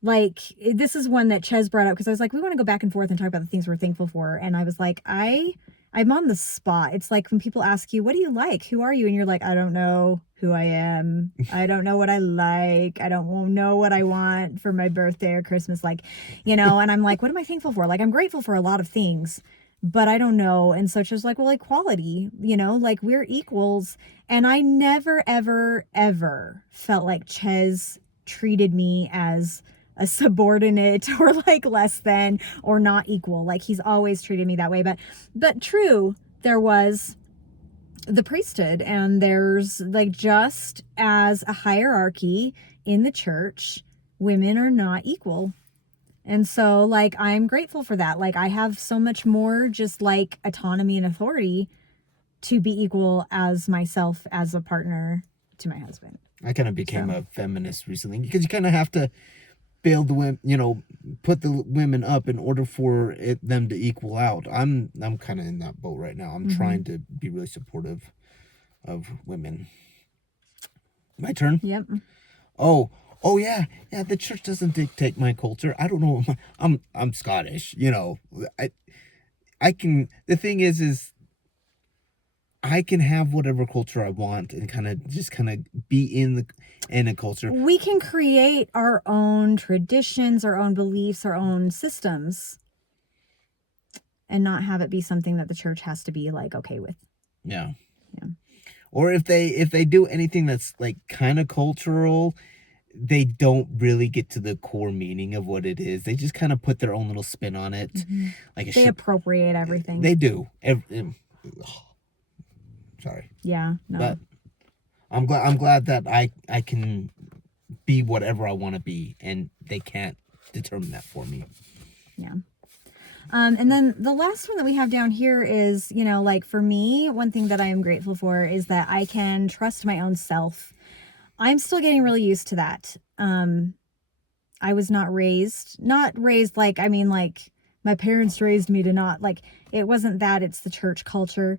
like, this is one that Ches brought up because I was like, we want to go back and forth and talk about the things we're thankful for. And I was like, I'm on the spot. It's like when people ask you, what do you like? Who are you? And you're like, I don't know who I am. I don't know what I like. I don't know what I want for my birthday or Christmas. Like, and I'm like, what am I thankful for? Like, I'm grateful for a lot of things, but I don't know. And so she was like, well, equality, like we're equals. And I never, ever, ever felt like Ches treated me as a subordinate or like less than or not equal. Like, he's always treated me that way. But true, there was the priesthood, and there's like, just as a hierarchy in the church, women are not equal. And so like, I'm grateful for that. Like, I have so much more just like autonomy and authority to be equal as myself, as a partner to my husband. I kind of became a feminist recently because you kind of have to build the women, put the women up in order for them to equal out. I'm kind of in that boat right now. I'm trying to be really supportive of women. My turn? Yep. Oh yeah. The church doesn't dictate my culture. I don't know. I'm Scottish. I can. The thing is I can have whatever culture I want and kind of be in a culture. We can create our own traditions, our own beliefs, our own systems, and not have it be something that the church has to be like okay with. Yeah. Or if they do anything that's like kind of cultural, they don't really get to the core meaning of what it is. They just kind of put their own little spin on it. Like they appropriate everything. They do. Sorry. Yeah. No. But I'm glad that I can be whatever I want to be, and they can't determine that for me. Yeah. And then the last one that we have down here is, like for me, one thing that I am grateful for is that I can trust my own self. I'm still getting really used to that. I was not raised like, I mean, like my parents raised me to not, like, it wasn't that, it's the church culture.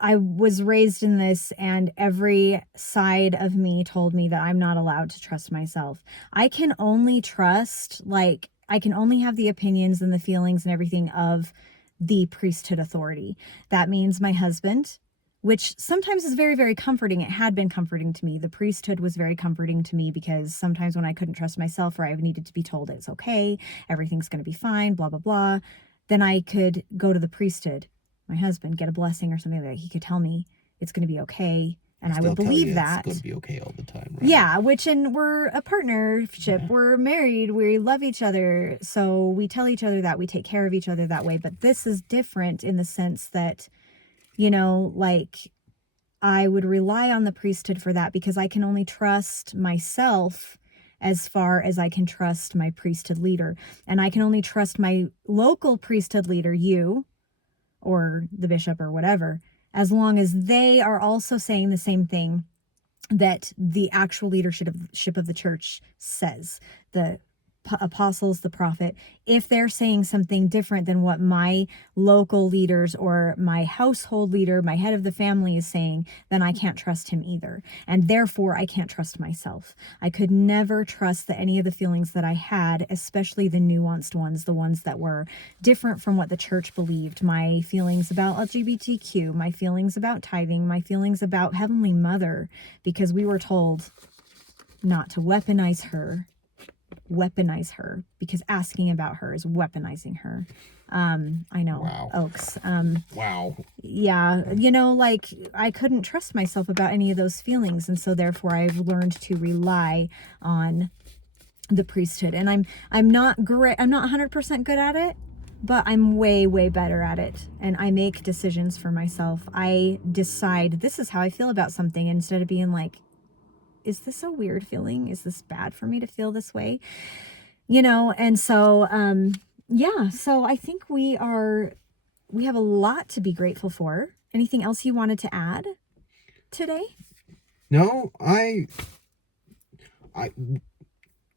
I was raised in this, and every side of me told me that I'm not allowed to trust myself. I can only trust, like, I can only have the opinions and the feelings and everything of the priesthood authority. That means my husband, which sometimes is very, very comforting. It had been comforting to me. The priesthood was very comforting to me because sometimes when I couldn't trust myself, or I needed to be told it's okay, everything's going to be fine, blah, blah, blah, then I could go to the priesthood, my husband, get a blessing or something like that. He could tell me it's going to be okay. And I Still would tell believe you that. it's going to be okay all the time, right? Yeah, and we're a partnership. We're married. We love each other. So we tell each other that, we take care of each other that way. But this is different in the sense that, like, I would rely on the priesthood for that because I can only trust myself as far as I can trust my priesthood leader. And I can only trust my local priesthood leader, you, or the bishop or whatever, as long as they are also saying the same thing that the actual leadership of the church says. The apostles, the prophet, if they're saying something different than what my local leaders or my household leader, my head of the family is saying, then I can't trust him either. And therefore, I can't trust myself. I could never trust that any of the feelings that I had, especially the nuanced ones, the ones that were different from what the church believed, my feelings about LGBTQ, my feelings about tithing, my feelings about Heavenly Mother, because we were told not to weaponize her because asking about her is weaponizing her. I know. Wow. Oaks. Wow. Yeah. Like, I couldn't trust myself about any of those feelings. And so therefore I've learned to rely on the priesthood. And I'm not great. I'm not 100% good at it, but I'm way, way better at it. And I make decisions for myself. I decide this is how I feel about something instead of being like, is this a weird feeling? Is this bad for me to feel this way? And so, so I think we have a lot to be grateful for. Anything else you wanted to add today? No,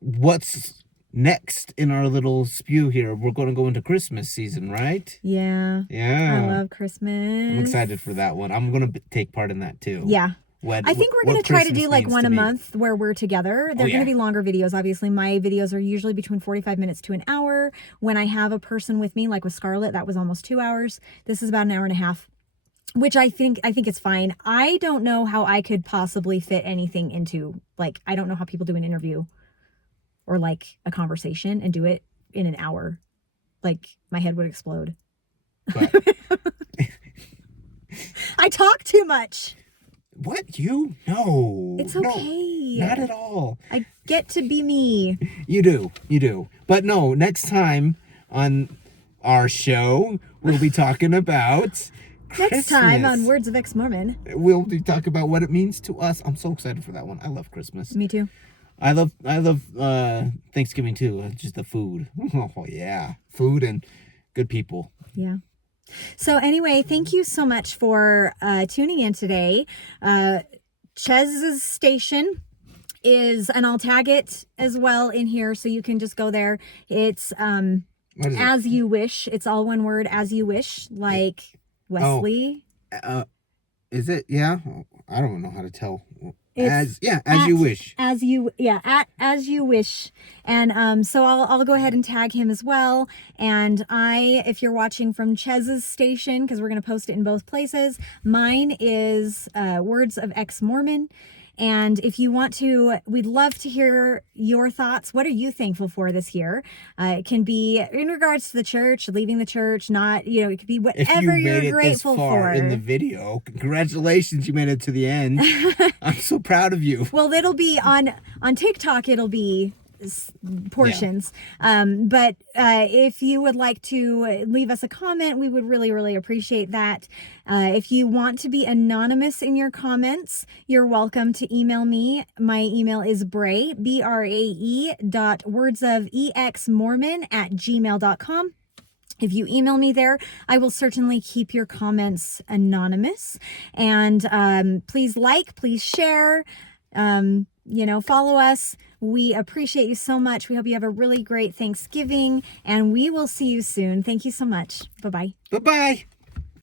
what's next in our little spew here? We're going to go into Christmas season, right? Yeah. Yeah. I love Christmas. I'm excited for that one. I'm going to take part in that too. Yeah. I think we're going to try to do like one a month where we're together. They're going to be longer videos. Obviously, my videos are usually between 45 minutes to an hour. When I have a person with me, like with Scarlett, that was almost 2 hours. This is about an hour and a half, which I think it's fine. I don't know how I could possibly fit anything into, like, I don't know how people do an interview or like a conversation and do it in an hour. Like, my head would explode. But I talk too much. What? You? No. It's okay. No, not at all. I get to be me. You do. But no, next time on our show, we'll be talking about Christmas. Next time on Words of Ex-Mormon. We'll be talking about what it means to us. I'm so excited for that one. I love Christmas. Me too. I love Thanksgiving too. Just the food. Oh yeah. Food and good people. Yeah. So anyway, thank you so much for tuning in today. Chez's station is, and I'll tag it as well in here so you can just go there. It's As You Wish. It's all one word, As You Wish, like Wesley. Is it? Yeah. I don't know how to tell. As you wish. As You Wish. And so I'll go ahead and tag him as well. And if you're watching from Chez's station, because we're going to post it in both places, mine is Words of Ex-Mormon. And if you want to, we'd love to hear your thoughts. What are you thankful for this year? It can be in regards to the church, leaving the church, not, it could be whatever you're grateful for. In the video, congratulations, you made it to the end. I'm so proud of you. Well, it'll be on TikTok. It'll be portions. Yeah. But if you would like to leave us a comment, we would really, really appreciate that. If you want to be anonymous in your comments, you're welcome to email me. My email is Brae, BRAE.wordsofexmormon@gmail.com. If you email me there, I will certainly keep your comments anonymous. And please please share, follow us. We appreciate you so much. We hope you have a really great Thanksgiving, and we will see you soon. Thank you so much. Bye-bye. Bye-bye.